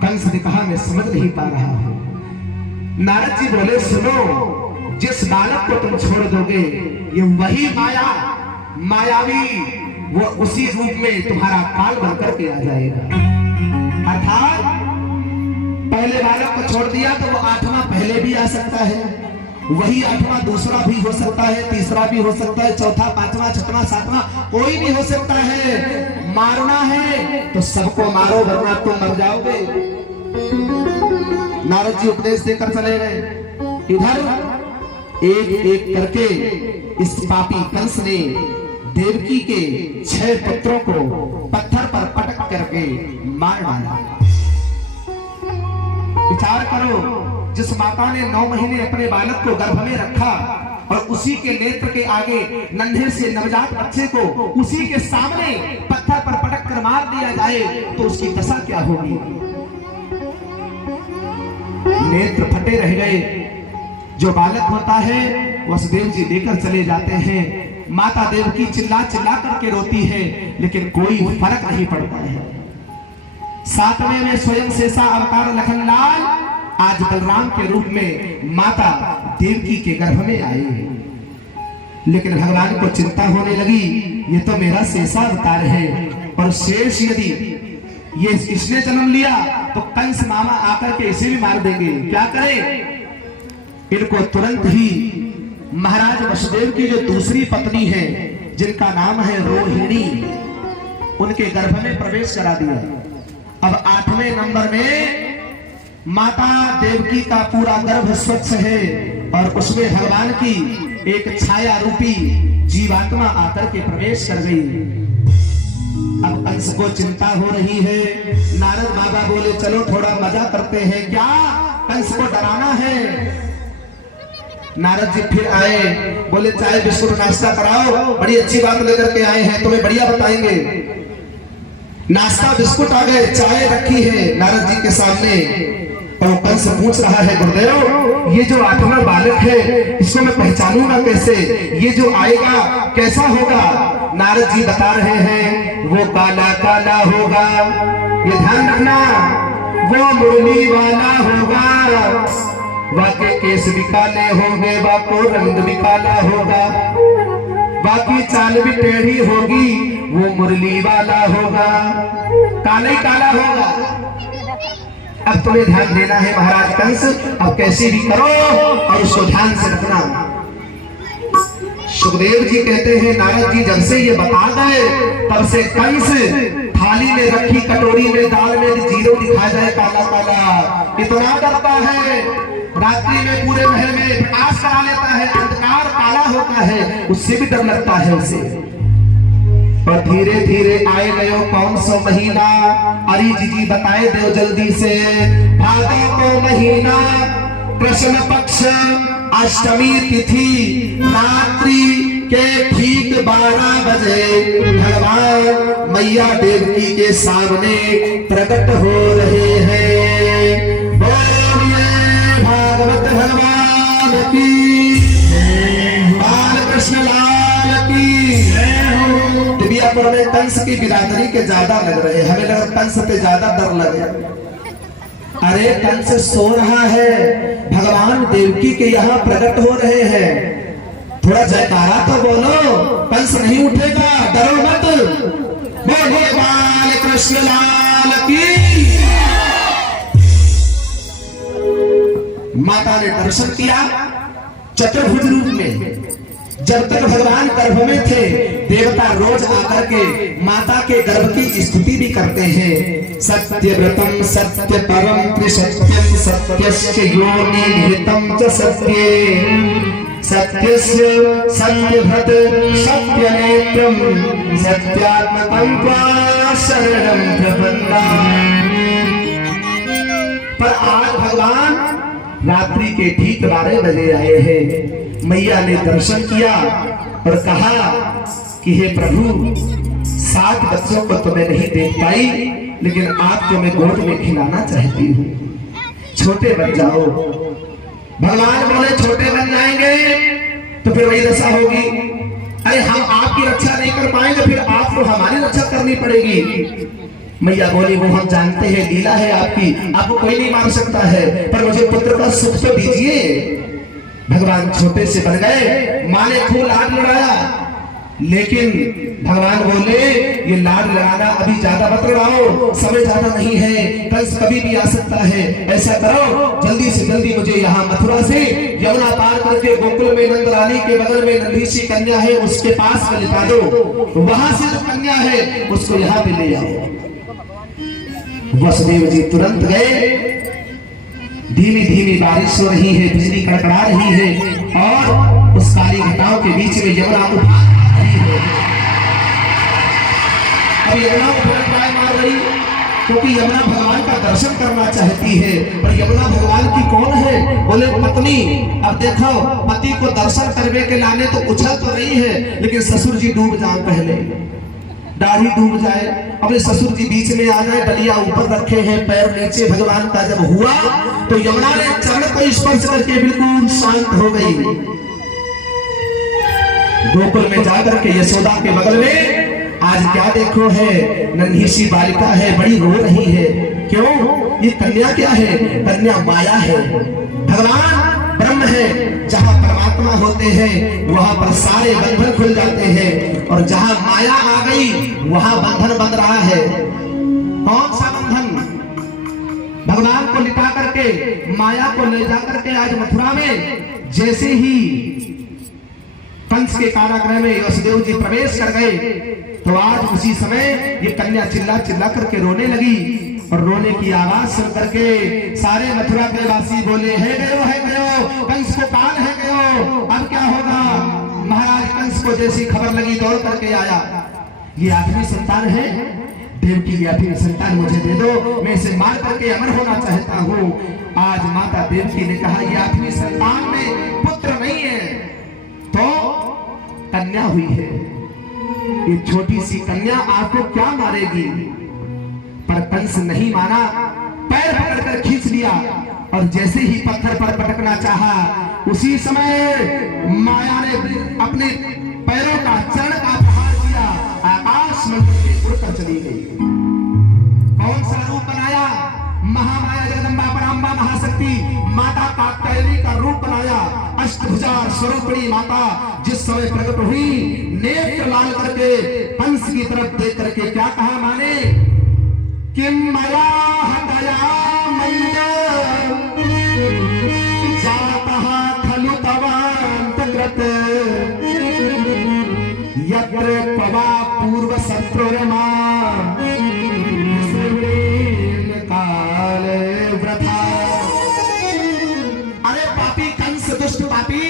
कंस ने कहा, मैं समझ नहीं पा रहा हूं। नारद जी बोले, सुनो, जिस बालक को तुम छोड़ दोगे, ये वही मायावी वो उसी रूप में तुम्हारा काल बनकर के आ जाएगा। अर्थात पहले बालक को छोड़ दिया तो वो 8वां पहले भी आ सकता है, वही 8वां दूसरा भी हो सकता है, तीसरा भी हो सकता है, चौथा, 5वां, 6वां, 7वां, कोई भी हो सकता है। मारना है तो सबको मारो, वरना तुम मर जाओगे। नारद जी उपदेश देकर चले गए। इधर एक एक करके इस पापी कंस ने देवकी के 6 पुत्रों को पत्थर पर पटक करके मार डाला। विचार करो, जिस माता ने 9 महीने अपने बालक को गर्भ में रखा और उसी के नेत्र के आगे नन्हे से नवजात बच्चे को उसी के सामने पत्थर पर पटक कर मार दिया जाए तो उसकी दशा क्या होगी? नेत्र फटे रह गए। जो बालक होता है वसुदेव जी लेकर चले जाते हैं। माता देवकी चिल्ला चिल्ला करके रोती है, लेकिन कोई फर्क नहीं पड़ता है। 7वें में स्वयं शेषा अवतार लखनलाल आज बलराम के रूप में माता देवकी के गर्भ में आए, लेकिन भगवान को चिंता होने लगी, ये तो मेरा शेषा अवतार है, और शेष यदि ये इसने जन्म लिया तो कंस मामा आकर के इसे भी मार देंगे। क्या करें? इनको तुरंत ही महाराज वसुदेव की जो दूसरी पत्नी है, जिनका नाम है रोहिणी, उनके गर्भ में प्रवेश करा दिया। अब 8वें नंबर में माता देवकी का पूरा गर्भ स्वच्छ है और उसमें भगवान की एक छाया रूपी जीवात्मा आकर के प्रवेश कर गई। अब कंस को चिंता हो रही है। नारद बाबा बोले, चलो थोड़ा मजा करते हैं, क्या कंस को डराना है? नारद जी फिर आए, बोले चाय बिस्कुट नाश्ता कराओ, बड़ी अच्छी बात लेकर के आए हैं, तुम्हें बढ़िया बताएंगे। नाश्ता बिस्कुट आ गए, चाय रखी है नारद जी के सामने। और कंस पूछ रहा है, गुरुदेव, ये जो 8वां बालक है इसको मैं पहचानूंगा कैसे? ये जो आएगा कैसा होगा? नारद जी बता रहे हैं, वो काला काला होगा, ये ध्यान रखना, वो मुरली वाला होगा, वाके केस भी काले होंगे, वाको रंग भी काला होगा, बाकी चाल भी टेढ़ी होगी, वो मुरली वाला होगा, काला ही काला होगा। अब तुम्हें ध्यान देना है महाराज कंस, अब कैसे भी करो और उसको ध्यान से रखना। सुखदेव जी कहते हैं, नारद जी जब से ये बता गए तब से कंस थाली में रखी कटोरी में दाल में जीरो दिखा जाए काला काला, इतना डरता है। रात्रि में पूरे महल में प्रकाश करा लेता है, अंधकार काला होता है, उससे भी डर लगता है उसे। और धीरे धीरे आए गयो कौन सो महीना, अरे जी बताए दो जल्दी से। भादो को महीना, कृष्ण पक्ष, अष्टमी तिथि, रात्रि के ठीक 12 बजे भगवान मैया देवकी के सामने प्रकट हो रहे हैं। बोलिए भागवत भगवान की, बालकृष्ण लाल की। दिव्यापुर में कंस की बिरादरी के ज्यादा लग रहे, हमें लगा कंस पे ज्यादा डर लगे। अरे कंस सो रहा है, भगवान देवकी के यहाँ प्रकट हो रहे हैं, थोड़ा जयकारा तो बोलो, कंस नहीं उठेगा, डरो मत। बोलिए बाल कृष्ण लाल की। माता ने दर्शन किया चतुर्भुज रूप में, जब तक भगवान गर्भ में थे देवता रोज आकर के माता के गर्भ की स्तुति भी करते हैं। सत्यव्रतम सत्य परम त्रिसत्यम सत्यस्य योनि निहितम च सत्ये सत्यस्य सत्यव्रत सत्यनेत्रम सत्यात्मकं त्वा शरणं प्रपन्नामि। पर आज भगवान रात्रि के ठीक 12 बजे आए हैं। मैया ने दर्शन किया और कहा कि हे प्रभु 7 बच्चों को तो मैं नहीं देख पाई, लेकिन आपको मैं गोद में खिलाना चाहती हूँ, छोटे बन जाओ। भगवान बोले छोटे बन जाएंगे तो फिर वही दशा होगी। अरे हम आपकी रक्षा नहीं कर पाएंगे, फिर आपको हमारी रक्षा करनी पड़ेगी। मैया बोली वो हम जानते हैं, लीला है आपकी, आपको कोई नहीं मार सकता है, पर मुझे पुत्र का सुख तो दीजिए। भगवान छोटे से बन गए। माँ ने खूब लाड लड़ाया, लेकिन भगवान बोले ये लाड लड़ाना अभी ज्यादा मत लड़ाओ, समय ज्यादा नहीं है, कंस कभी भी आ सकता है। ऐसा करो जल्दी से जल्दी मुझे यहाँ मथुरा से यमुना पार करके गोकुल में नंद रानी के बगल में नन्ही सी कन्या है उसके पास में लिटा दो, वहां से जो कन्या है उसको यहाँ पे ले आओ। वसुदेव जी तुरंत गए। धीमी धीमी बारिश हो रही है, बिजली कड़कड़ा रही है और उस काली घटाओं के बीच में यमुना उफान रही है। अब यमुना उफान मार रही क्योंकि यमुना भगवान का दर्शन करना चाहती है, पर यमुना भगवान की कौन है? बोले पत्नी। अब देखो पति को दर्शन करने के लाने तो उछल तो रही है, लेकिन ससुर जी डूब जाए, पहले दाढ़ी डूब जाए, अपने ससुर जी बीच में आ जाए, डलिया ऊपर रखे हैं, पैर नीचे। भगवान का जब हुआ तो यमुना ने चरण को स्पर्श करके बिल्कुल शांत हो गई। गोकुल में जाकर के यशोदा के बगल में आज क्या देखो है, नन्ही सी बालिका है, बड़ी रो रही है। क्यों? ये कन्या क्या है? कन्या माया है। भगवान ब्रह्म है, जहां परमात्मा होते हैं वहां पर सारे बंधन खुल जाते हैं, और जहां माया आ गई वहां बंधन बंध रहा है। कौन सा बंधन? भगवान को लिटा करके माया को ले जाकर के आज मथुरा में जैसे ही कंस के कारागृह में वसुदेव जी प्रवेश कर गए, तो आज उसी समय ये कन्या चिल्ला चिल्ला करके रोने लगी, और रोने की आवाज सुन करके सारे मथुरा के वासी बोले है गयो, कंस को काल है गयो, अब क्या होगा? महाराज कंस को जैसी खबर लगी दौड़ करके आया, ये आठवीं संतान है, देवकी की आठवीं संतान मुझे दे दो, मैं इसे मार करके अमर होना चाहता हूँ। आज माता देवकी ने कहा ये आठवीं संतान में पुत्र नहीं है तो कन्या हुई है, ये छोटी सी कन्या आपको क्या मारेगी? पर कंस नहीं माना, पैर पकड़कर खींच लिया, और जैसे ही पत्थर पर पटकना चाहा उसी समय माया ने अपने पैरों का चरण का प्रहार किया, आकाश मंडल में उड़कर चली गई। कौन सा रूप बनाया? महामाया जगदम्बा पराम्बा महाशक्ति माता कात्यायनी का रूप बनाया। अष्टभुजा स्वरूपिणी माता जिस समय प्रकट हुई, नेत्र लाल करके कंस की तरफ देख करके क्या कहा माने? किम मया हतया मंद जातः खलु तवान्तकृत यत्र त्ववा पूर्व शत्रुर्मा श्रीण काल व्रथा। अरे पापी कंस, दुष्ट पापी,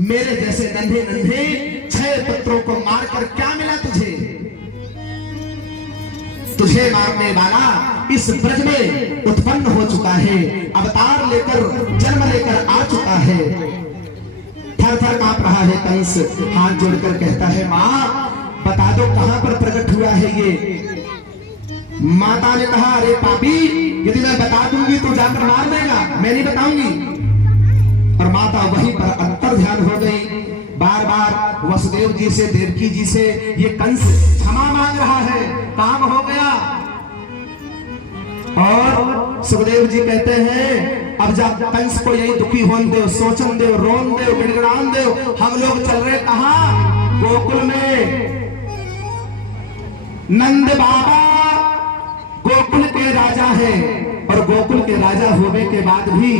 मेरे जैसे नन्हे नन्हे 6 पुत्रों को मारकर क्या मिला तुझे? तुझे मारने वाला इस ब्रज में उत्पन्न हो चुका है, अवतार लेकर जन्म लेकर आ चुका है। थर थर कांप रहा है कंस, हाथ जोड़कर कहता है माँ बता दो कहां पर प्रकट हुआ है ये? माता ने कहा अरे पापी, यदि मैं बता दूंगी तो जाकर मार देगा, मैं नहीं बताऊंगी। और माता वहीं पर अंतर ध्यान हो गई। बार बार वसुदेव जी से, देवकी जी से ये कंस क्षमा मांग रहा है, काम हो गया। और सुखदेव जी कहते हैं अब जब कंस को यही दुखी होन दो, सोचन दो, रोन दो, गिड़गिड़ान दो, हम लोग चल रहे कहां? गोकुल में। नंद बाबा गोकुल के राजा हैं, और गोकुल के राजा होने के बाद भी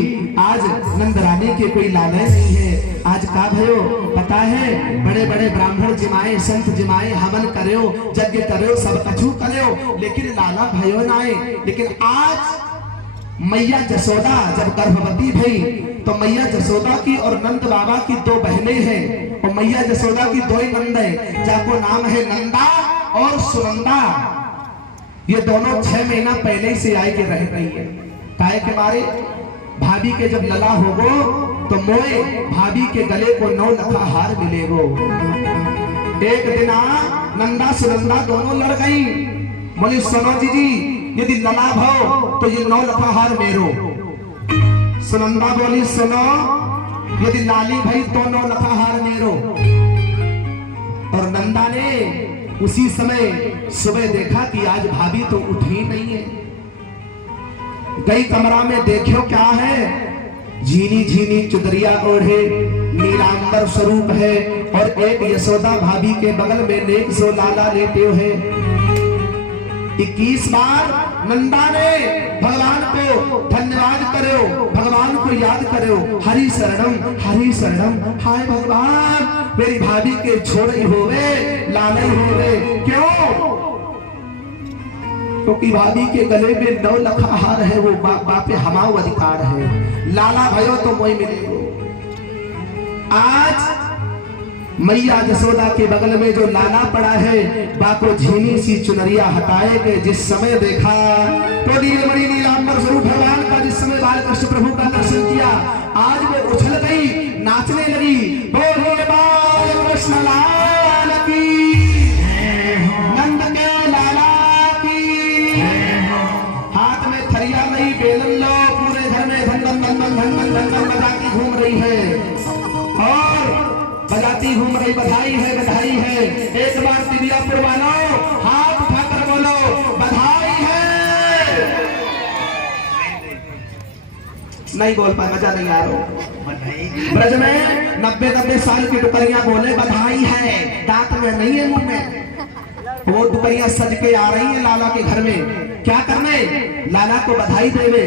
आज नंद रानी के कोई लालय नहीं है। आज का भयो पता है, बड़े बड़े ब्राह्मण जिमाए, संत जिमाए, हवन करो, यज्ञ करो, सब कछु करो, लेकिन लाला भयो नाए। लेकिन आज मैया जसोदा जब गर्भवती भई तो मैया जसोदा की और नंद बाबा की दो बहनें हैं, और मैया जसोदा की दो ही नंद है, जाको नाम है नंदा और सुनंदा। ये दोनों 6 महीना पहले ही से आए के रह रही है। काहे के मारे भाभी के जब लला होगो तो मोए भाभी के गले को 9 लखा हार मिलेगो। एक दिन नंदा सुनंदा दोनों लड़ गई, बोली सुनो जी यदि लला भो तो ये 9 लखा हार मेरो। सुनंदा बोली सुनो यदि लाली भाई तो 9 लखा हार मेरो। और नंदा ने उसी समय सुबह देखा कि आज भाभी तो उठी नहीं है। गई कमरा में देखो क्या है, झीनी झीनी चुदरिया ओढ़े, नीलांबर स्वरूप है, और एक यशोदा भाभी के बगल में नेक सो लाला लेटे हुए। 21 बार नंदा ने भगवान को धन्यवाद करो, भगवान को याद करो, हरि शरणम, हाय भगवान मेरी भाभी के छोड़े होवे, लाले होवे। क्यों? क्योंकि भाभी के गले में 9 लखा हार है, वो बापे हमाओ अधिकार है। लाला भयो तो मोई मिलेगो। आज मैया जसोदा के बगल में जो लाला पड़ा है, बाको झीनी सी चुनरिया हटाए के जिस समय देखा तो नीलमणि नीलांबर स्वरूप भगवान का जिस समय बालकृष्ण प्रभु का दर्शन किया, आज वो उछल गई, नाचने लगी। बोले बालकृष्ण लाल की, नंद के लाला की। हाथ में थरिया नहीं, बेलन लो, पूरे घर में धन धन बजा के घूम रही है, और बजाती घूम रही। बधाई है, बधाई है। एक बार दिव्यापुर वालों हाथ उठाकर बोलो बधाई है। नहीं बोल पाए, मजा नहीं आ रहा। ब्रज में 90 साल की टुकड़ियां बोले बधाई है, दांत में नहीं है, मुंह में। वो टुकड़ियां सज के आ रही है लाला के घर में। क्या करने? लाला को बधाई देवे।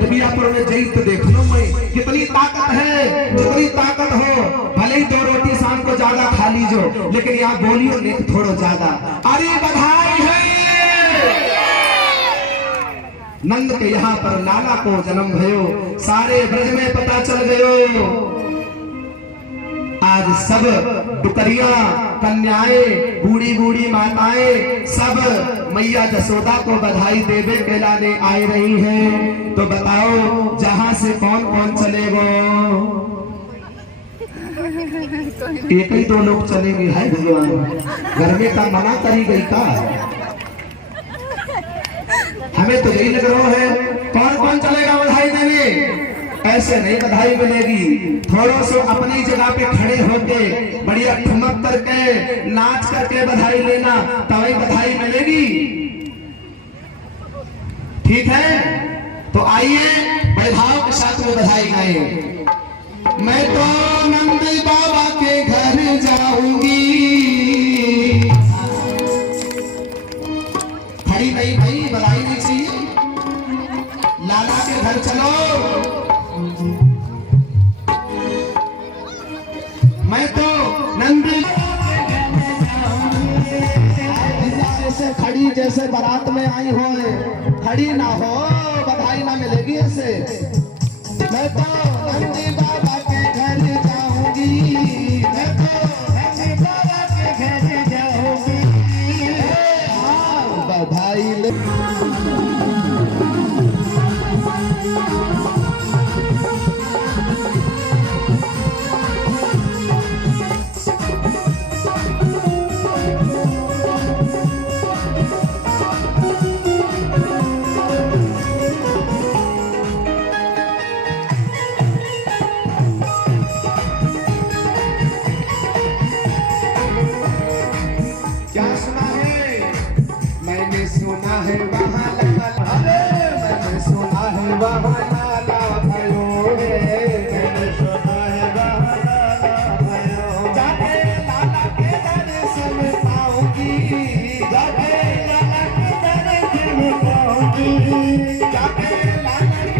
दिव्यापुर में जई तो देख लो मैं कितनी ताकत है, जितनी ताकत हो भले ही 2 रोटी शाम को ज्यादा खा लीजो, लेकिन यहाँ बोलियो नहीं थोड़ो ज्यादा। अरे बधाई है। नंद के यहाँ पर लाला को जन्म भयो, सारे ब्रज में पता चल गयो। आज सब डुकरिया, कन्याएं, बूढ़ी बूढ़ी माताएं सब मैया जसोदा को बधाई देवे के लाने आए रही हैं। तो बताओ जहां से कौन कौन चलेगो? एक ही 2 लोग चलेंगे, है भगवान? घर में का मना करी गई का? हमें तो यही लग रहा है। कौन कौन चलेगा बधाई देने? ऐसे नहीं बधाई मिलेगी। थोड़ा सा अपनी जगह पे खड़े होके बढ़िया ठुमक करके नाच करके बधाई लेना, तभी बधाई मिलेगी। ठीक है, तो आइए बड़े भाव के साथ में बधाई गाएं। मैं तो नंद बाबा के घर जाऊंगी। खड़ी नहीं भाई, बधाई नहीं चाहिए। लाला के घर चलो। मैं तो नंदी से खड़ी जैसे बारात में आई हो, खड़ी ना हो बधाई ना मिलेगी ऐसे। मैं तो नंदी बाबा के घर जाऊंगी, मैं तो नंदी बाबा के घर जाऊंगी। बधाई जाके लाला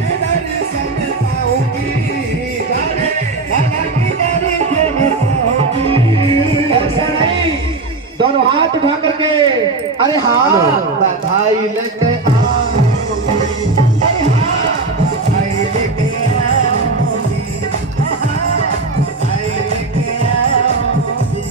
उठा करके अरे हाँ बधाई लेके आओगी, अरे हाँ बधाई लेके आओगी, बधाई लेके आओगी।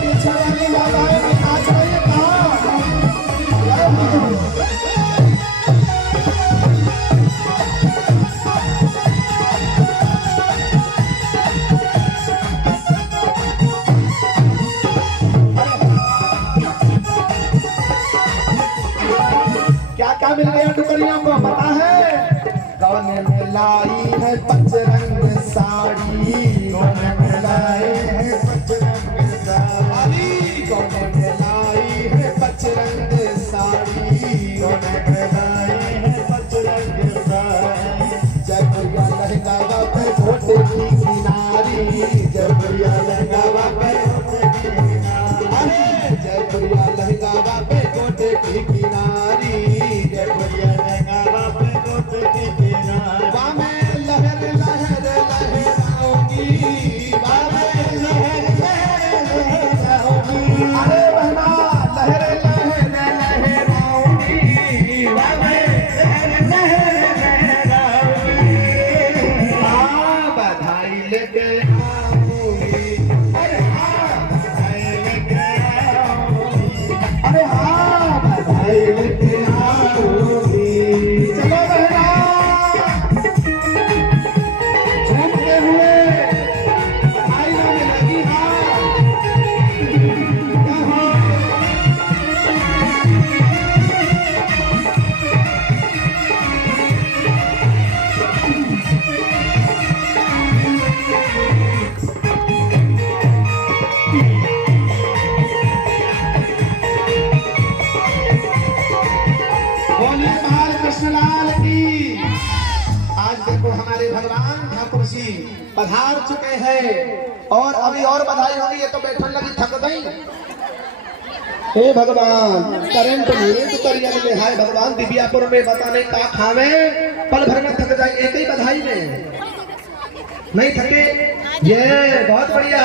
पीछे वाली माताएं भी नाच रही है क्या क्या मिल गया टुकड़ियों को पता है? गौने में लाई है पचरंग साड़ी, गौने में लाई है पचरंग साड़ी, गौने में लाई है पचरंग साड़ी, गौने में लाई है पचरंग साड़ी। जयपुरिया लहंगा पे घोटे की किनारी, जयपुरिया लहंगा पे घोटे की किनारी, अरे जयपुरिया लहंगा पे घोटे की किनारी, जयपुरिया लहंगा पे घोटे की किनारी। बामे लहर लहर लहराओगी, बामे लहर लहर लहराओगी, अरे बहना लहर लहर लहराओगी, बामे लहर लहर लहराओगी। हाँ बधाई लेके आओगी, अरे हाँ बधाई लेके आओगी, अरे हाँ बधाई लेके आओगी। चलो बहना झूमते हुए आईना में लगी हाँ बोलिए महाराज कृष्णलाल की। आज देखो हमारे भगवान ठाकुर जी पधार चुके हैं और अभी और बधाई होगी, ये तो बैठन लगी थक गई। हे भगवान करंट मेरे तो करिया मिले, हाय भगवान दिव्यापुर में बता नहीं का खावे पल भर में थक जाए, एक ही बधाई में नहीं थके। ये बहुत बढ़िया,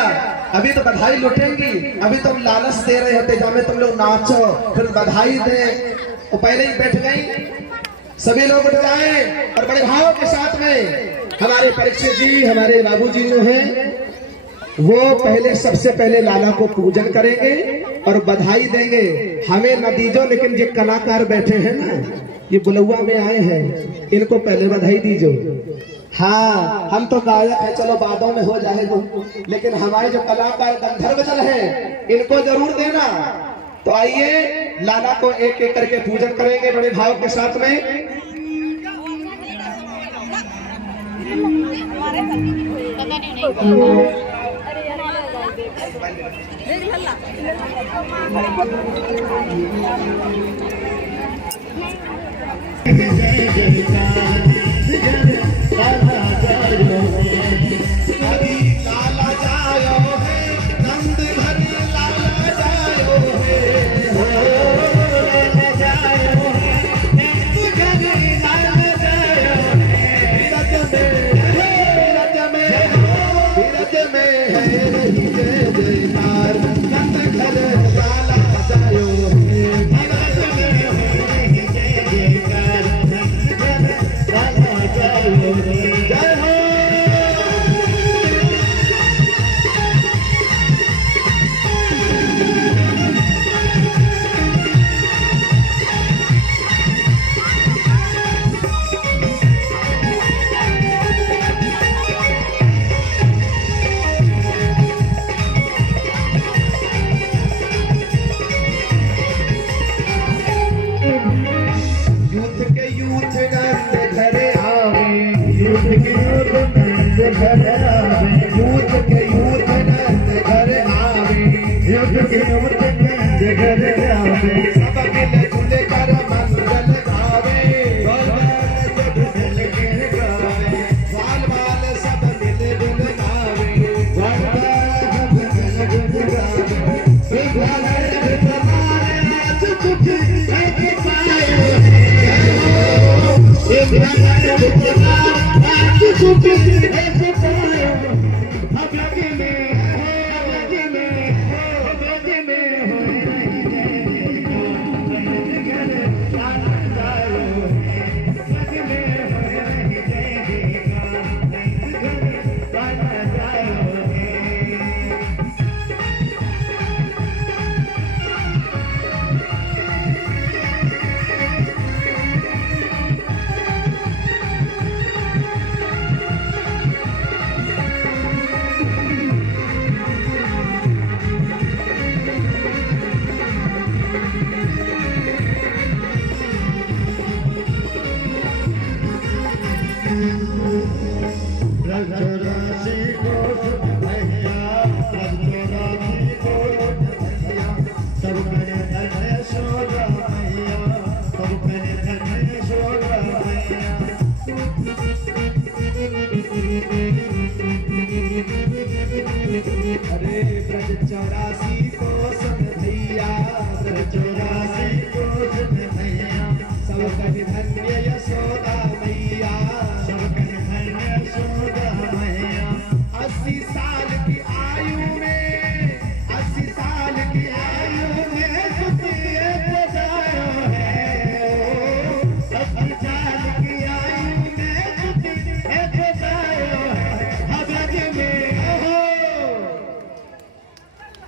अभी तो बधाई लुटेंगी, अभी तुम लालच दे रहे होते जामे तुम लोग नाचो फिर बधाई दे, तो पहले ही बैठ गई। सभी लोग उठ जाए और बड़े भाव के साथ में हमारे परीक्षित जी हमारे बाबूजी जो हैं वो पहले सबसे पहले लाला को पूजन करेंगे और बधाई देंगे। हमें न दीजो, लेकिन जो कलाकार बैठे हैं ना ये बुलौआ में आए हैं, इनको पहले बधाई दीजो। हाँ हम तो गायक है, चलो बादों में हो जाएगा, लेकिन हमारे जो कलाकार गंधर्व जन है इनको जरूर देना। तो आइए लाला को एक एक करके पूजन करेंगे बड़े भाव के साथ में।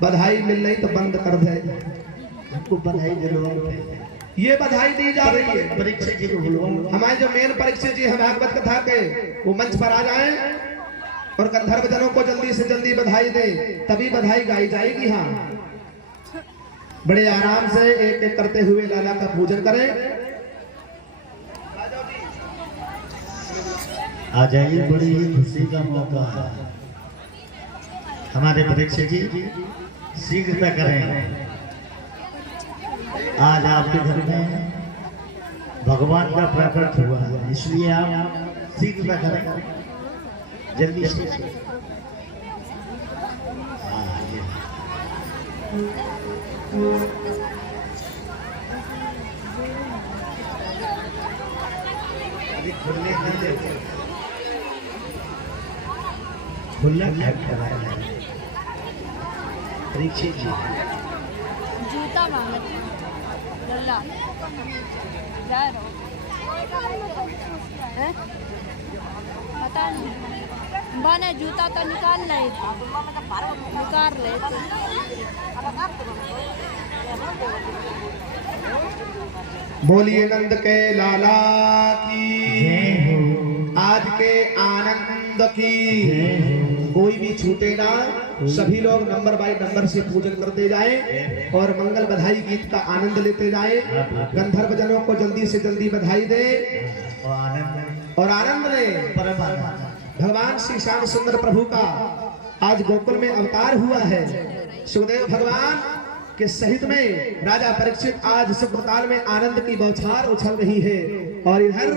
बधाई मिल रही तो बंद कर दे। हमको बधाई जरूर। ये बधाई दी जा रही है परीक्षक जी को बुलवाओ। हमारे जो मेन परीक्षक जी हैं भागवत कथा के, वो मंच पर आ जाएं और गंधर्व जनों को जल्दी से जल्दी बधाई दे, तभी बधाई गाई जाएगी। हाँ, बड़े आराम से एक एक करते हुए लाला का पूजन करें। आ जाइए, बड़ी खुशी का मौका है। हमारे परीक्षक जी शीघ्रता करें। आज आपके घर में भगवान का प्रकट हुआ है, इसलिए आप शीघ्रता करें, जल्दी से। खुला परीक्षित जी जूता मांगती लल्ला जा रहा है, पता नहीं बने जूता तो निकाल ले बोलिए नंद के लाला की, आज के आनंद की कोई भी छूटे ना। सभी लोग नंबर बाय नंबर से पूजन करते जाएं और मंगल बधाई गीत का आनंद लेते जाएं। गंधर्व जनों को जल्दी से जल्दी बधाई दे और आनंद ले। भगवान श्री श्याम सुंदर प्रभु का आज गोकुल में अवतार हुआ है। सुखदेव भगवान के सहित में राजा परीक्षित आज सुखताल में आनंद की बौछार उछल रही है और इधर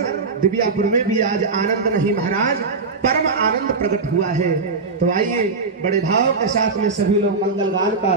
दिव्यापुर में भी आज आनंद नहीं महाराज, परम आनंद प्रकट हुआ है। तो आइए बड़े भाव के साथ में सभी लोग मंगल गान का